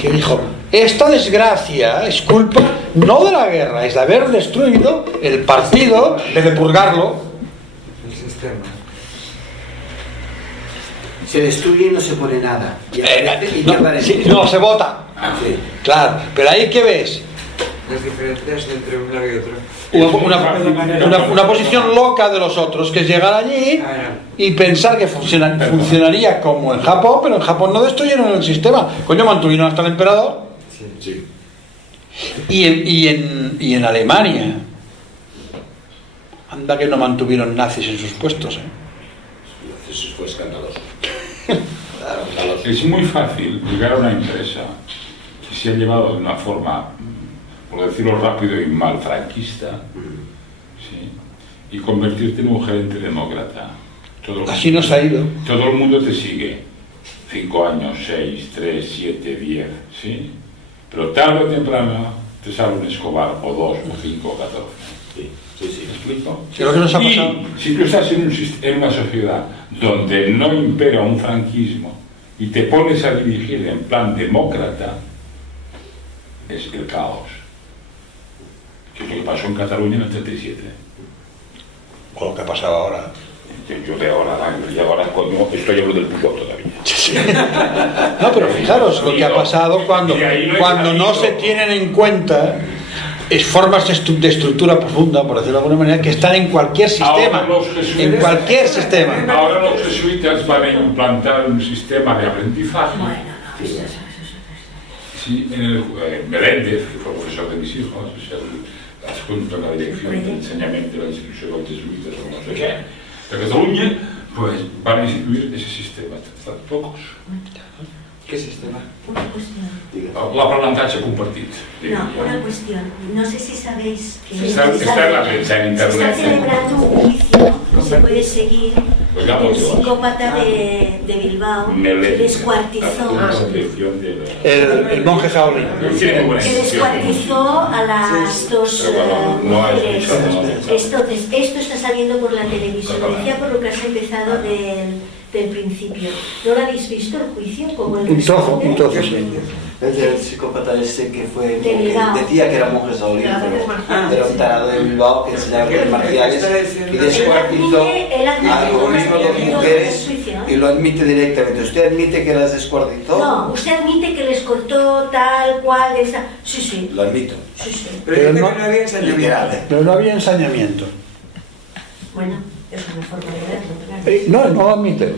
Que dijo, esta desgracia es culpa no de la guerra, es de haber destruido el partido, de purgarlo. El sistema. Se destruye y no se pone nada. No, se vota. Sí. Claro, pero ahí ¿qué ves? Las diferencias entre uno y otro. Una posición loca de los otros, que es llegar allí y pensar que funcionaría como en Japón, pero en Japón no destruyeron el sistema. Coño, mantuvieron hasta el emperador. Sí. Y en Alemania, anda que no mantuvieron nazis en sus puestos, Eso fue escandaloso. Es muy fácil llegar a una empresa que se ha llevado de una forma, por decirlo rápido y mal, franquista, ¿sí? Y convertirte en un gerente demócrata. Así nos ha ido. Todo el mundo te sigue. 5 años, 6, 3, 7, 10, ¿sí? Pero tarde o temprano te sale un Escobar, o 2, o 5, o 14. Sí. ¿Me explico? ¿Qué es lo que nos ha pasado? Y si tú estás en una sociedad donde no impera un franquismo y te pones a dirigir en plan demócrata, es el caos. Que es lo que pasó en Cataluña en el 37. O lo que ha pasado ahora. Yo de ahora coño, estoy hablando del Puyol todavía. No, pero fijaros lo que ha pasado cuando no se tienen en cuenta es formas de estructura profunda, por decirlo de alguna manera, que están en cualquier sistema. En cualquier sistema. Ahora los jesuitas van a implantar un sistema de aprendizaje. Sí, en el Meléndez, que fue profesor de mis hijos, es el adjunto a la dirección de enseñamiento de la institución de los jesuitas o no sé qué, de Cataluña, pues van a instituir ese sistema. Están pocos. ¿Qué sistema? Una cuestión. L'aprenentatge compartit. No, una cuestión. No sé si sabéis que Está en la prensa, en internet. se está celebrando un juicio que se puede seguir. El psicópata de Bilbao que descuartizó el monje Shaolin. que descuartizó a las dos mujeres. Entonces, esto está saliendo por la televisión. Decía por lo que has empezado del principio. ¿No lo habéis visto el juicio? Como el Un trozo, sí. El del psicópata ese que fue, De Bilbao. que decía que era monje Shaolin, pero era un tarado de Bilbao que enseñaba artes marciales y descuartizó a lo mismo dos mujeres y lo admite directamente. ¿Usted admite que las descuartizó? No, usted admite que les cortó tal cual, esa... Sí, sí. Lo admito. Sí, sí. Pero no había ensañamiento. Pero no había ensañamiento. Bueno, es una forma de verlo, claro. No lo admite.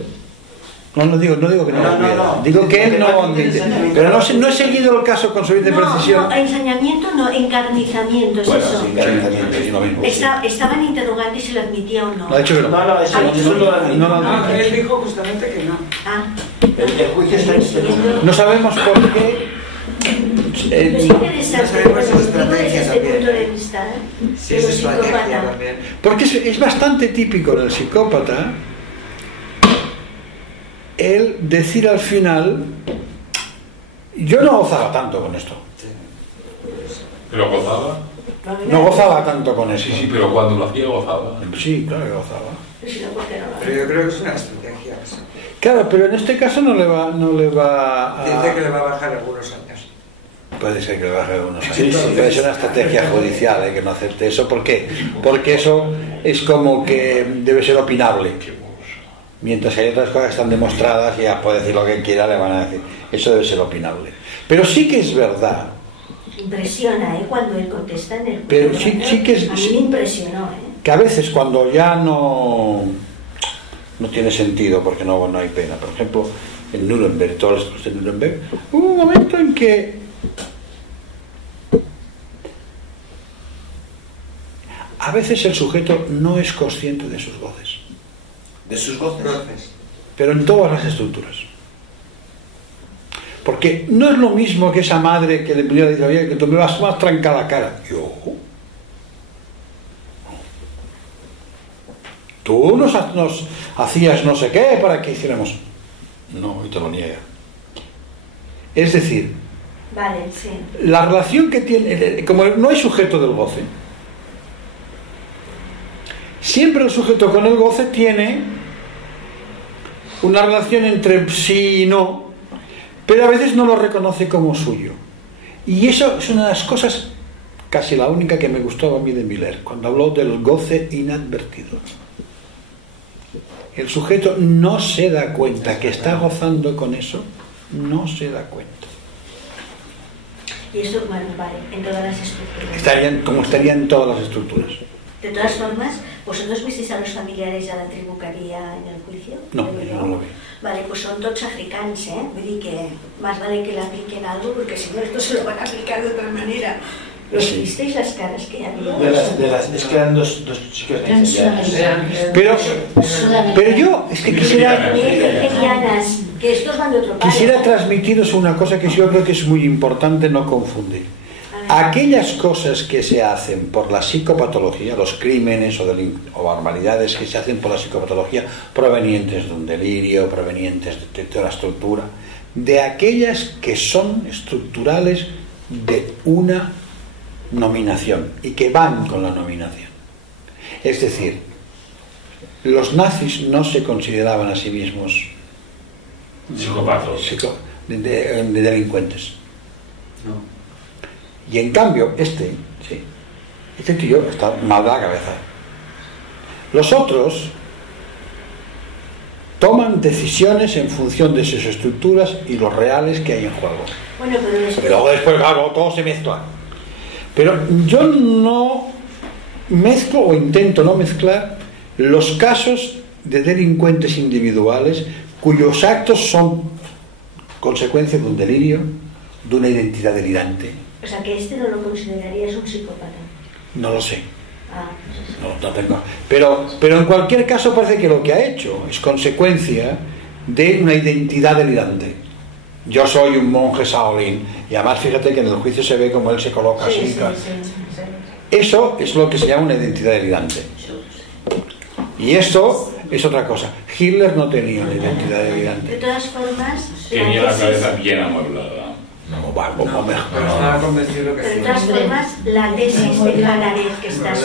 No digo que no lo admite. Digo que él no lo admite. Pero no he seguido el caso con suficiente precisión. No, ensañamiento no, encarnizamiento, es eso. Sí, encarnizamiento, es lo mismo. Estaban interrogantes si lo admitía o no. Lo ha dicho que no. No, eso lo admite. Él dijo justamente que no. Ah. El juicio está extendido. No sabemos por qué. Es interesante desde este punto de vista, Sí, de es los estrategia psicópatas. también. Porque es bastante típico del psicópata el decir al final: yo no gozaba tanto con esto. ¿Pero gozaba? No gozaba tanto con eso. Sí, pero cuando lo hacía gozaba. Sí, claro que gozaba. Pero yo creo que es una estrategia eso. Claro, pero en este caso no le va a... Dice que le va a bajar algunos años. Puede ser que le baje algunos años. Sí, sí, Puede ser una estrategia judicial, que no acepte eso. ¿Por qué? Porque eso es como que debe ser opinable. Mientras que hay otras cosas que están demostradas y ya puede decir lo que quiera, le van a decir. Eso debe ser opinable. Pero sí que es verdad. Impresiona, cuando él contesta en el... Pero sí que es... A mí me impresionó, Que a veces cuando ya no tiene sentido, porque no hay pena. Por ejemplo, en Nuremberg, todos los casos de Nuremberg, hubo un momento en que a veces el sujeto no es consciente de sus goces. ¿De sus goces? Pero en todas las estructuras. Porque no es lo mismo que esa madre que le pudiera decir: oye, que tú me vas más tranca la cara. Yo. Tú nos hacías no sé qué para que hiciéramos. No, y te lo niega. Es decir, vale, sí. la relación que tiene, como no hay sujeto del goce, siempre el sujeto con el goce tiene una relación entre sí y no, pero a veces no lo reconoce como suyo. Y eso es una de las cosas, casi la única que me gustó a mí de Miller, cuando habló del goce inadvertido. El sujeto no se da cuenta que está gozando con eso, no se da cuenta. Y eso, bueno, vale, en todas las estructuras. Como estaría en todas las estructuras. De todas formas, ¿vosotros visteis a los familiares de la tribu que había en el juicio? No, yo no lo vi. Vale, pues son tots africans, Vull dir que más vale que le apliquen algo, porque si no, esto se lo van a aplicar de otra manera. ¿Los visteis las caras que había? Es que eran dos chicos pero yo es que quisiera transmitiros una cosa que yo creo que es muy importante no confundir. Aquellas cosas que se hacen por la psicopatología, los crímenes o barbaridades que se hacen por la psicopatología, provenientes de un delirio, provenientes de una estructura, de aquellas que son estructurales de una nominación y que van con la nominación. Es decir, los nazis no se consideraban a sí mismos psicópatas, de delincuentes. No. Y en cambio este tío está mal de la cabeza. Los otros toman decisiones en función de sus estructuras y los reales que hay en juego. Bueno, pero luego después, claro, todo se mezcla. Pero yo no mezclo o intento no mezclar los casos de delincuentes individuales cuyos actos son consecuencia de un delirio, de una identidad delirante. O sea, que este no lo considerarías un psicópata. No lo sé. No tengo. Pero en cualquier caso parece que lo que ha hecho es consecuencia de una identidad delirante. Yo soy un monje Shaolin. Y además fíjate que en el juicio se ve como él se coloca así. Sí. Eso es lo que se llama una identidad delirante. Y esto es otra cosa. Hitler no tenía una identidad delirante. De todas formas... Tenía la cabeza bien amueblada. Pero de todas formas, la tesis de Hannah Arendt que estás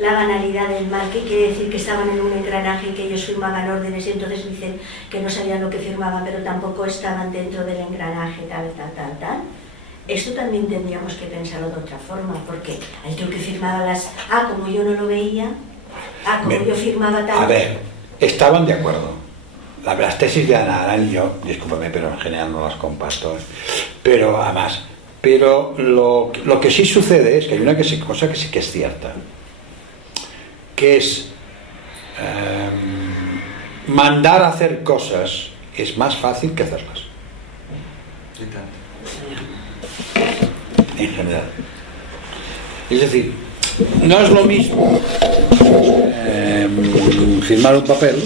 la banalidad del mal, que quiere decir que estaban en un engranaje y que ellos firmaban órdenes y entonces dicen que no sabían lo que firmaban, pero tampoco estaban dentro del engranaje, tal. Esto también tendríamos que pensarlo de otra forma, porque el tío que firmaba las... como yo no lo veía, como yo firmaba tal... A ver, estaban de acuerdo. Las tesis de Ana Aran y yo, discúlpame, pero en general no las comparto, pero además... Pero lo que sí sucede es que hay una cosa que sí que es cierta, que es mandar a hacer cosas es más fácil que hacerlas. En general. Es decir, no es lo mismo firmar un papel.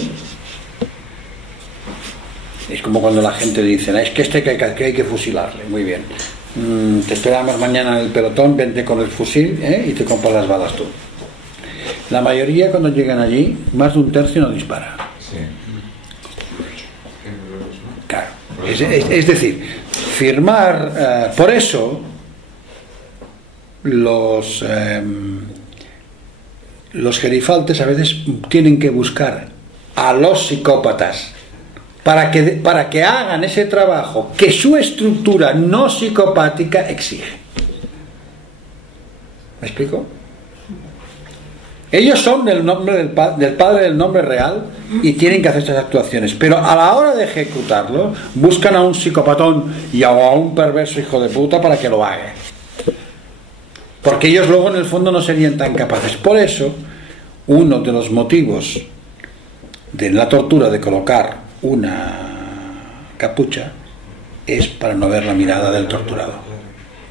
Es como cuando la gente dice, es que que hay que fusilarle. Muy bien. Te esperamos mañana en el pelotón, vente con el fusil y te compras las balas tú. La mayoría cuando llegan allí, más de un tercio no dispara. Sí. Claro. Es decir, firmar... por eso los gerifaltes a veces tienen que buscar a los psicópatas para que hagan ese trabajo que su estructura no psicopática exige. ¿Me explico? Ellos son del nombre del padre del nombre real y tienen que hacer esas actuaciones, pero a la hora de ejecutarlo buscan a un psicopatón y a un perverso hijo de puta para que lo haga, porque ellos luego en el fondo no serían tan capaces. Por eso uno de los motivos de la tortura de colocar una capucha es para no ver la mirada del torturado,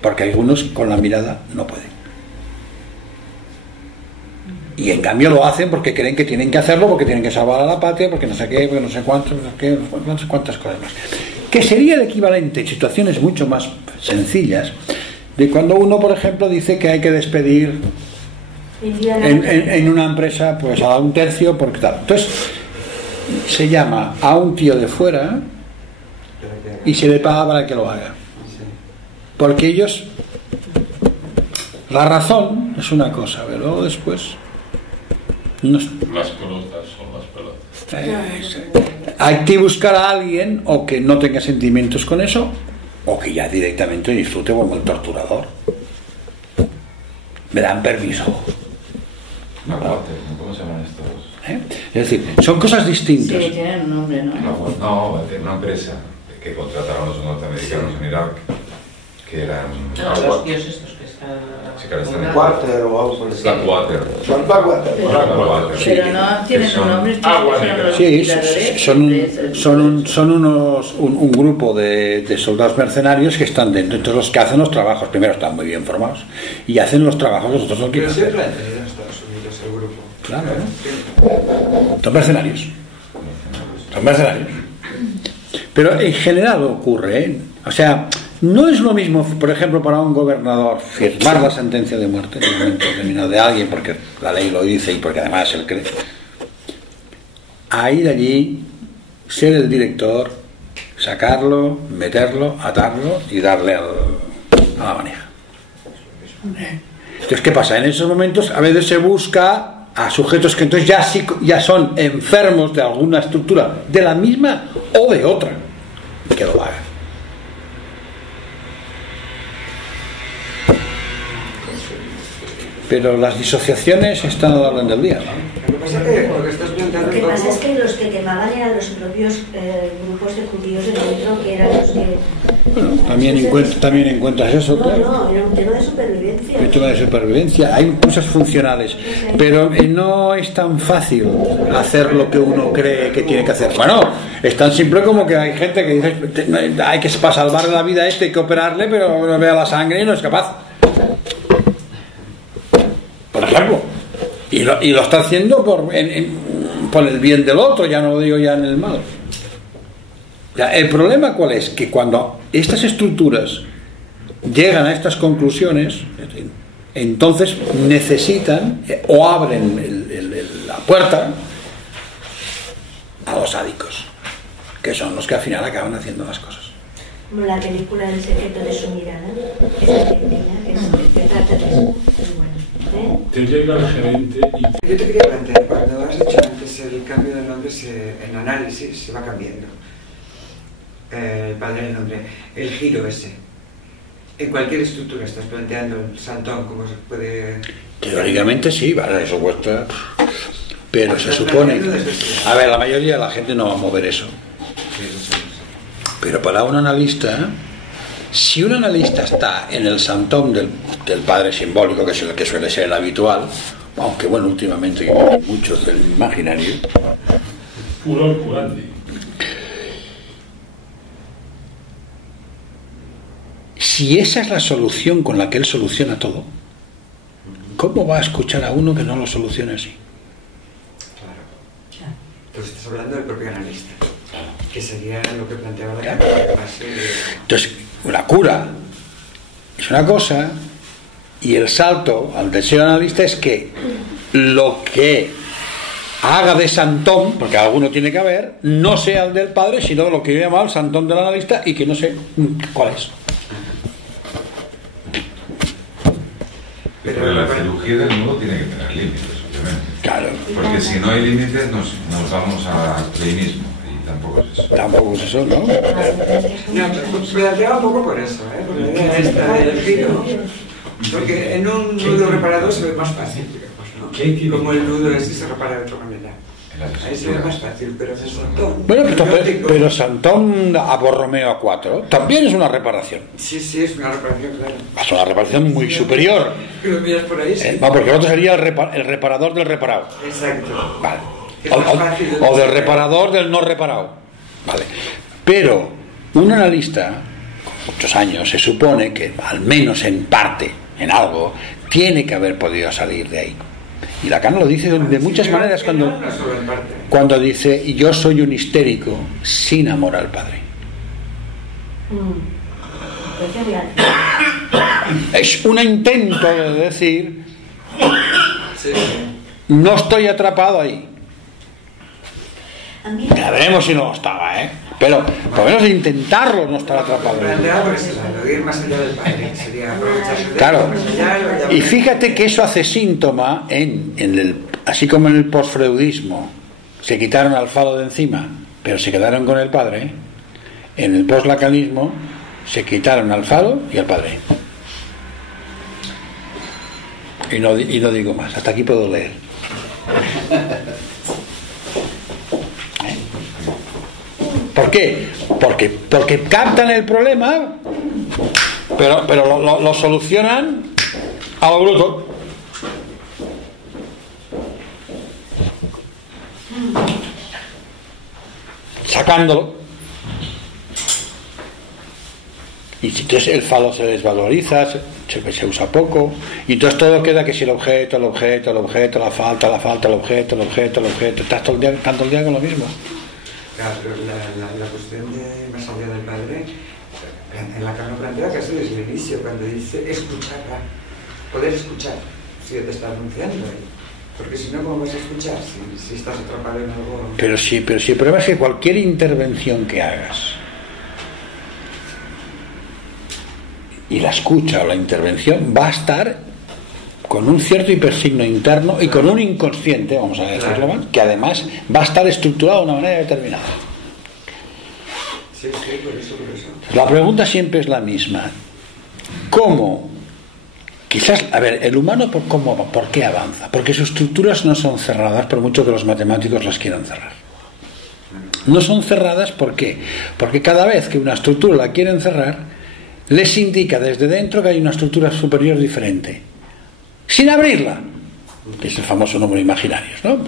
porque algunos con la mirada no pueden, y en cambio lo hacen porque creen que tienen que hacerlo, porque tienen que salvar a la patria, porque no sé qué, porque no sé cuánto, no sé cuántas cosas más, que sería el equivalente en situaciones mucho más sencillas de cuando uno, por ejemplo, dice que hay que despedir en una empresa pues a un tercio porque tal. Entonces se llama a un tío de fuera y se le paga para que lo haga, porque ellos, la razón es una cosa, pero luego después no, las pelotas son las pelotas. hay que buscar a alguien o que no tenga sentimientos con eso, o que ya directamente disfrute como el torturador. Me dan permiso. ¿Cómo se llaman estos? Es decir, son cosas distintas. Sí, tienen un nombre, ¿no? No, una empresa que contrataron los norteamericanos en Irak, que eran... los tíos estos que están... Blackwater o algo por el estilo. Blackwater. Pero no tienen un nombre. Sí, son un grupo de soldados mercenarios que están dentro. Entonces los que hacen los trabajos, primero están muy bien formados y hacen los trabajos, los otros no quieren hacer. Pero siempre han tenido en Estados Unidos el grupo. Claro. Son mercenarios. Son mercenarios. Pero en general ocurre, o sea, no es lo mismo, por ejemplo, para un gobernador firmar la sentencia de muerte en un momento determinado de alguien, porque la ley lo dice y porque además él cree, a ir allí, ser el director, sacarlo, meterlo, atarlo y darle a la manija. Entonces, ¿qué pasa? En esos momentos a veces se busca a sujetos que entonces ya son enfermos de alguna estructura, de la misma o de otra, que lo hagan. Pero las disociaciones están a la orden del día, ¿no? Lo que pasa es que los que quemaban eran los propios grupos de judíos de dentro, que eran los que... Bueno, también encuentras eso, claro. No, era un tema de supervivencia. Un tema de supervivencia. Hay cosas funcionales, pero no es tan fácil hacer lo que uno cree que tiene que hacer. Bueno, es tan simple como que hay gente que dice hay que para salvarle la vida a hay que operarle, pero no vea la sangre y no es capaz. Por ejemplo, y lo está haciendo por el bien del otro, ya no lo digo ya en el mal. El problema ¿cuál es? Que cuando estas estructuras llegan a estas conclusiones, entonces necesitan o abren la puerta a los sádicos, que son los que al final acaban haciendo las cosas. Como la película El secreto de su mirada, esa argentina, que trata de eso. Muy bueno. Te llega el gerente y... Yo te quería plantear, cuando has dicho antes el cambio de nombre, en análisis se va cambiando. El padre del nombre, el giro ese. En cualquier estructura estás planteando el saltón, ¿cómo se puede...? Teóricamente sí, vale, eso cuesta... Pero se supone... A ver, la mayoría de la gente no va a mover eso. Pero para un analista, si un analista está en el santón del padre simbólico, que es el que suele ser el habitual, aunque bueno, últimamente hay muchos del imaginario, Puro curante. si esa es la solución con la que él soluciona todo, ¿cómo va a escuchar a uno que no lo solucione así? Claro. Pues estás hablando del propio analista, que sería lo que planteaba la Claro. base. Entonces, la cura es una cosa y el salto al deseo analista es que lo que haga de santón, porque alguno tiene que haber, no sea el del padre, sino lo que yo he llamado el santón del analista y que no sé cuál es. Pero la cirugía del nudo tiene que tener límites, obviamente. Claro. Porque si no hay límites nos vamos al plenismo y tampoco es eso. Tampoco es eso, ¿no? No, planteaba un poco por eso, por la idea esta del giro. Porque en un nudo reparador se ve más fácil, digamos, ¿no? Como el nudo ese se repara de otra manera. Ahí se ve más fácil, pero en el santón... Bueno, pero santón a Borromeo A4 también es una reparación. Sí, es una reparación, claro. Es una reparación muy superior. Lo miras por ahí, sí. No, porque el otro sería el reparador del reparado. Exacto. Vale. Es más fácil de O del saber. reparador del no reparado. Vale. Pero un analista con muchos años se supone que al menos en parte, en algo, tiene que haber podido salir de ahí. Y Lacan lo dice de muchas maneras cuando dice yo soy un histérico sin amor al padre. Es un intento de decir no estoy atrapado ahí. Ya veremos si no lo estaba, pero por lo menos de intentarlo no estar atrapado. Claro. Y fíjate que eso hace síntoma así como en el postfreudismo se quitaron al falo de encima, pero se quedaron con el padre. En el postlacanismo se quitaron al falo y al padre. Y no digo más, hasta aquí puedo leer. ¿Por qué? Porque captan el problema, pero lo solucionan a lo bruto. Sacándolo. Y entonces el falo se desvaloriza, se usa poco, y entonces todo queda que si el objeto, la falta, el objeto, estás todo el día con lo mismo. Claro, pero la cuestión de más allá del padre, en la que no plantea casi desde el inicio, cuando dice escuchar, poder escuchar, si te está anunciando ahí. Porque si no, ¿cómo vas a escuchar si estás atrapado en algo? Pero sí, el problema es que cualquier intervención que hagas y la escucha o la intervención va a estar con un cierto hipersigno interno y con un inconsciente, vamos a decirlo más, que además va a estar estructurado de una manera determinada. Sí, por eso. La pregunta siempre es la misma. ¿Cómo? Quizás, a ver, el humano ¿por qué avanza? Porque sus estructuras no son cerradas, por mucho que los matemáticos las quieran cerrar. No son cerradas, ¿por qué? Porque cada vez que una estructura la quieren cerrar, les indica desde dentro que hay una estructura superior diferente, sin abrirla, que es el famoso número imaginario, ¿no? O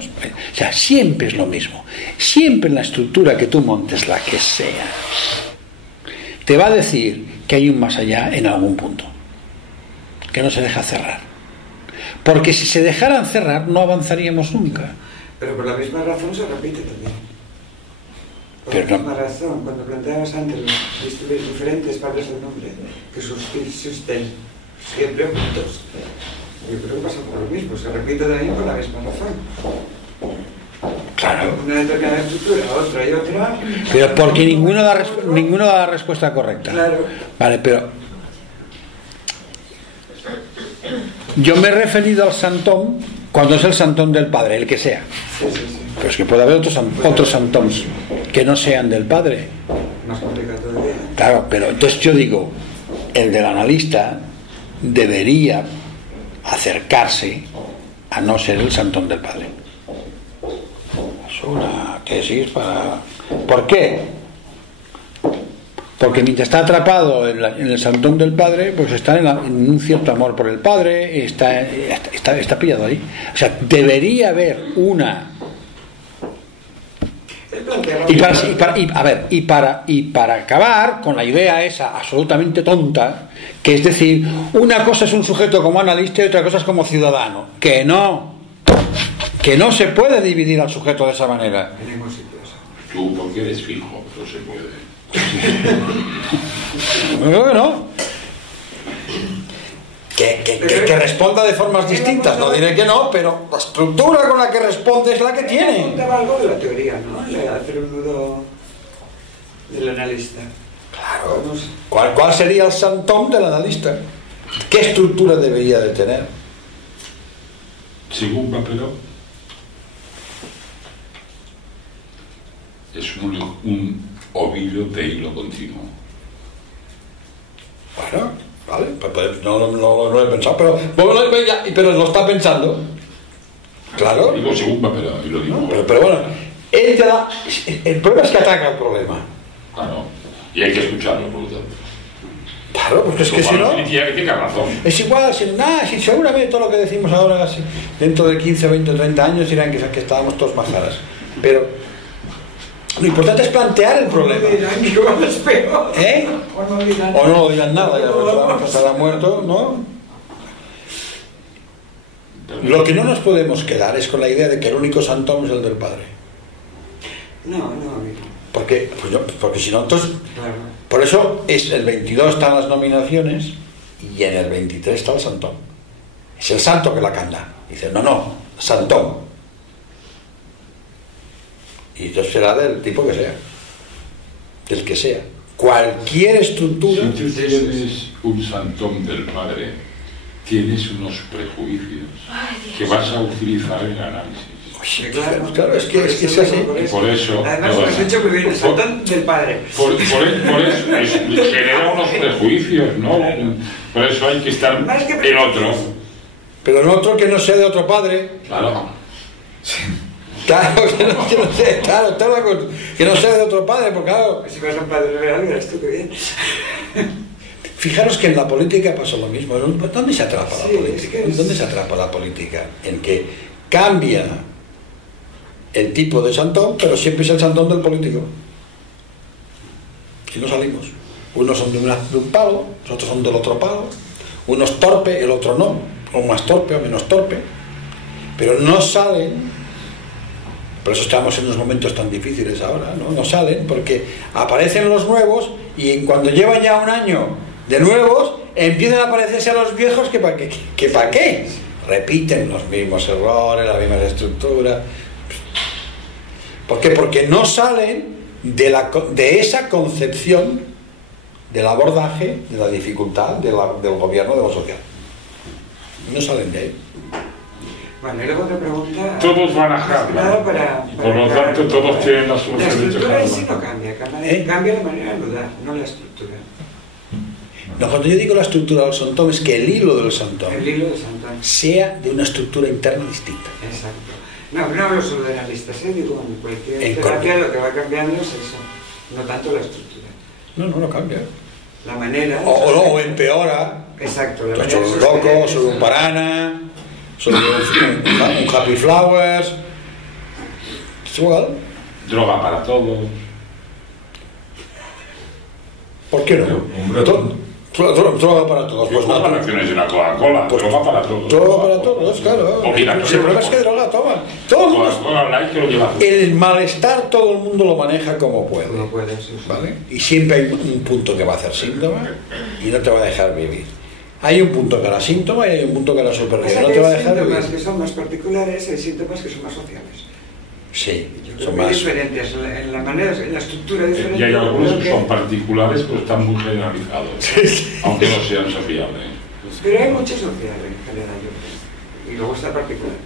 sea, siempre es lo mismo. Siempre en la estructura que tú montes, la que sea, te va a decir que hay un más allá en algún punto, que no se deja cerrar. Porque si se dejaran cerrar, no avanzaríamos nunca. Pero por la misma razón se repite también. Por Pero la misma razón, cuando planteabas antes los diferentes padres del nombre, que subsisten siempre juntos, yo creo que pasa por lo mismo, se repite también por la misma razón. Claro. Una determinada estructura, otra y otra. Pero porque ninguno da la respuesta correcta. Claro. Vale, pero Yo me he referido al santón cuando es el santón del padre, el que sea. Pero es que puede haber otros santones que no sean del padre. Más complicado todavía. Claro, pero entonces yo digo, el del analista debería acercarse a no ser el santón del padre. Es una tesis para... ¿Por qué? Porque mientras está atrapado en el santón del padre, pues está en un cierto amor por el padre, está pillado ahí. O sea, debería haber una... Y para acabar con la idea esa absolutamente tonta, que es decir, una cosa es un sujeto como analista y otra cosa es como ciudadano, que no se puede dividir al sujeto de esa manera. Tú porque eres fijo, no se puede. No. Que responda de formas distintas, no diré que no, pero la estructura con la que responde es la que tiene. Contaba algo de la teoría, ¿no? De hacer un nudo del analista. Claro. ¿Cuál sería el santón del analista? ¿Qué estructura debería de tener? Según Papeló, es un ovillo de hilo continuo. Bueno, vale, pues no lo he pensado, pero lo está pensando. Claro. Digo según Papeló, y lo digo. Pero bueno, el problema es que ataca el problema. Claro, y hay que escucharlo, por lo tanto. Claro, porque es que si no... Que tenga razón. Es igual, si seguramente todo lo que decimos ahora, dentro de 15, 20 o 30 años dirán que estábamos todos majaras. Pero lo importante es plantear el problema. ¿Eh? O no dirán nada, ya estará muerto, ¿no? Lo que no nos podemos quedar es con la idea de que el único santón es el del padre. No. Porque si no, entonces... Claro. Por eso el 22 están las nominaciones y en el 23 está el santón. Es el santo que la canta. Dice, no, santón. Y entonces será del tipo que sea. Del que sea. Cualquier estructura... Si tú tienes un santón del padre, tienes unos prejuicios que vas a utilizar en el análisis. Claro, es que es así. Por eso... Además, lo has hecho muy bien, el santón del padre. Por eso genera unos prejuicios, ¿no? Por eso hay que estar en otro. Pero en otro que no sea de otro padre. Claro. Claro, que no sea de otro padre, porque claro... Si fueras un padre real, verás tú qué bien. Fijaros que en la política pasa lo mismo. ¿Dónde se atrapa la política? ¿Dónde se atrapa la política? En que cambia el tipo de santón, pero siempre es el santón del político. Y no salimos. Unos son de un palo, los otros son del otro palo. Uno es torpe, el otro no. O más torpe o menos torpe. Pero no salen. Por eso estamos en unos momentos tan difíciles ahora, ¿no? No salen porque aparecen los nuevos y cuando llevan ya un año de nuevos empiezan a parecerse a los viejos que para qué. Repiten los mismos errores, las mismas estructuras. ¿Por qué? Porque no salen de esa concepción del abordaje, de la dificultad del gobierno de lo social. No salen de ahí. Bueno, y luego otra pregunta... Todos van a Harvard. Por lo tanto, todos tienen la solución. La estructura en sí no cambia. Cambia la manera de dudar, no la estructura. No, cuando yo digo la estructura del santón es que el hilo del santón sea de una estructura interna distinta. Exacto. No hablo solo de analistas, digo, en cualquier terapia lo que va cambiando es eso, no tanto la estructura. No cambia. La manera... O empeora. Exacto. Soy un loco, soy un parana, soy un happy flowers. Es igual. Droga para todos. ¿Por qué no? Droga para todos. Pues no. Las acciones de una Coca-Cola. Pues droga para todos. Droga para todos, claro. El problema es que droga toman. El malestar todo el mundo lo maneja como puede. ¿Vale? Y siempre hay un punto que va a hacer síntoma y no te va a dejar vivir. Hay un punto que hará síntoma y hay un punto que hará supervivencia. No te va a dejar vivir. Hay síntomas que son más particulares y hay síntomas que son más sociales. Sí, son más diferentes en la manera, en la estructura diferente. Y hay algunos que son particulares, pero están muy generalizados, aunque no sean sociables. Pero hay mucho social en general, yo creo. Y luego está particular.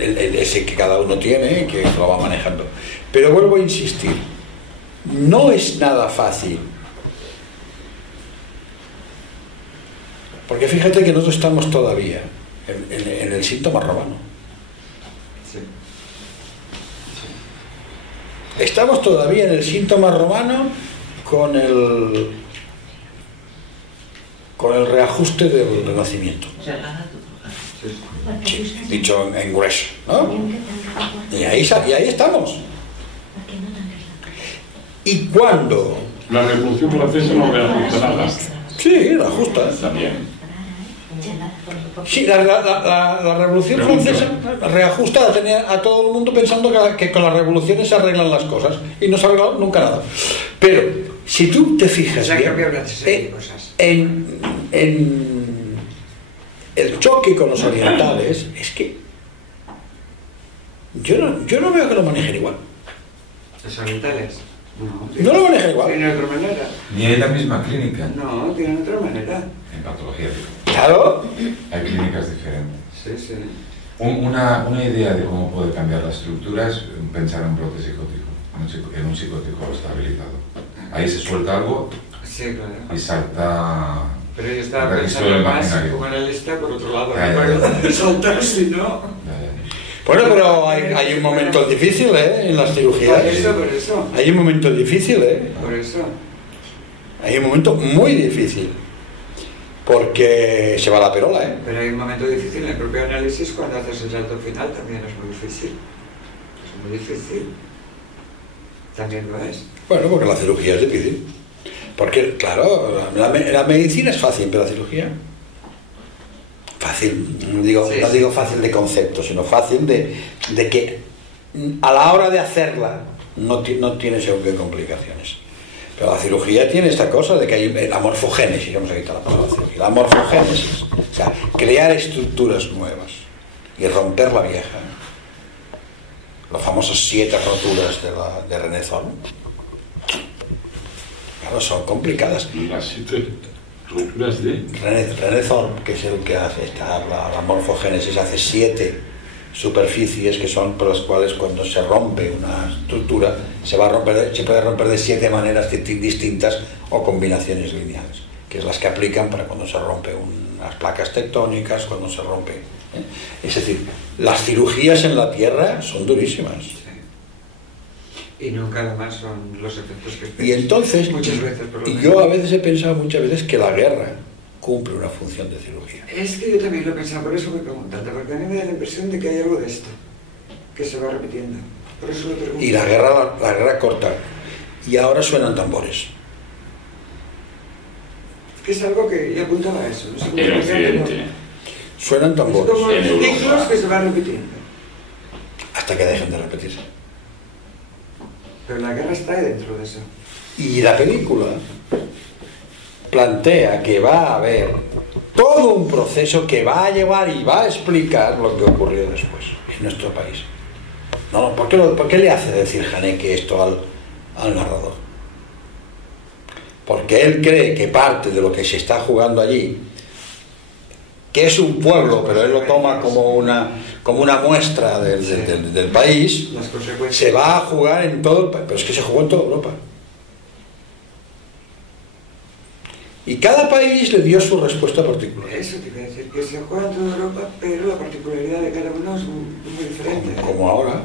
Ese que cada uno tiene, que lo va manejando. Pero vuelvo a insistir, no es nada fácil. Porque fíjate que nosotros estamos todavía en el síntoma romano. Sí. Estamos todavía en el síntoma romano con el reajuste del Renacimiento. Sí, dicho en grueso, ¿no? Y ahí estamos. ¿Y cuándo? La Revolución Francesa no reajusta nada. Sí, reajusta. También. Sí, la Revolución Francesa reajusta a todo el mundo pensando que con las revoluciones se arreglan las cosas. Y no se ha arreglado nunca nada. Pero, si tú te fijas bien, en el choque con los orientales, es que yo no veo que lo manejen igual. ¿Los orientales? No lo manejan igual. Tienen otra manera. Ni en la misma clínica. No, tienen otra manera. En patología. Claro. Hay clínicas diferentes. Sí, sí. Una idea de cómo puede cambiar la estructura es pensar en un brote psicótico, en un psicótico estabilizado. Ahí se suelta algo, sí, claro, y salta. Pero yo estaba pensando más como en el este, por otro lado, para soltar, si no. Bueno, pero hay un momento difícil, en las cirugías. Por eso. Hay un momento difícil, Por eso. Hay un momento muy difícil. Porque se va la perola, Pero hay un momento difícil en el propio análisis cuando haces el salto final, también es muy difícil. Es muy difícil. También lo es. Bueno, porque la cirugía es difícil. Porque, claro, la medicina es fácil, pero la cirugía... Fácil, no digo fácil de concepto, sino fácil de que a la hora de hacerla no tiene según qué complicaciones. Pero la cirugía tiene esta cosa de que hay la morfogénesis, vamos a quitar la palabra cirugía, la morfogénesis, o sea, crear estructuras nuevas y romper la vieja. Las famosas 7 roturas de René Thorne. Claro, son complicadas. Las 7 roturas de René Thorne, que es el que hace la morfogénesis, hace 7 superficies que son por las cuales cuando se rompe una estructura se puede romper de 7 maneras distintas o combinaciones lineales, que es las que aplican para cuando se rompe unas placas tectónicas, cuando se rompe. Es decir, las cirugías en la Tierra son durísimas. Sí. Y nunca además son los efectos que y entonces, muchas veces, y yo a veces he pensado muchas veces que la guerra cumple una función de cirugía. Es que yo también lo he pensado, por eso voy preguntando, porque a mí me da la impresión de que hay algo de esto que se va repitiendo. Por eso lo pregunto. Y la guerra corta. Y ahora suenan tambores. Que es algo que ya apuntaba a eso. No sé cómo el Occidente. Suenan tambores. Es como ciclos que se van repitiendo. Hasta que dejen de repetirse. Pero la guerra está ahí dentro de eso. Y la película plantea que va a haber todo un proceso que va a llevar y va a explicar lo que ocurrió después en nuestro país. No, ¿por qué le hace decir Haneke esto al narrador? Porque él cree que parte de lo que se está jugando allí, que es un pueblo, pero él lo toma como una muestra del país, se va a jugar en todo el país, pero es que se jugó en toda Europa. Y cada país le dio su respuesta particular. Eso te iba a decir, que se juega en toda Europa, pero la particularidad de cada uno es muy diferente. Como ahora.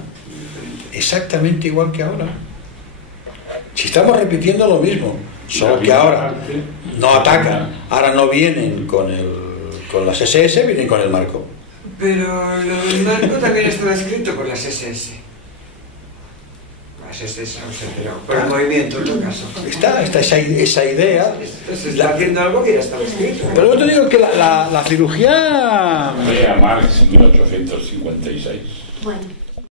Exactamente igual que ahora. Si estamos repitiendo lo mismo, solo que ahora no atacan, ahora no vienen con las SS, vienen con el marco. Pero lo del marco también estaba escrito por las SS. Las SS no sé, pero por el movimiento en todo caso. Está esa idea. Se está haciendo algo que ya estaba escrito. Pero yo te digo que la cirugía... Lea Marx, 1856. Bueno.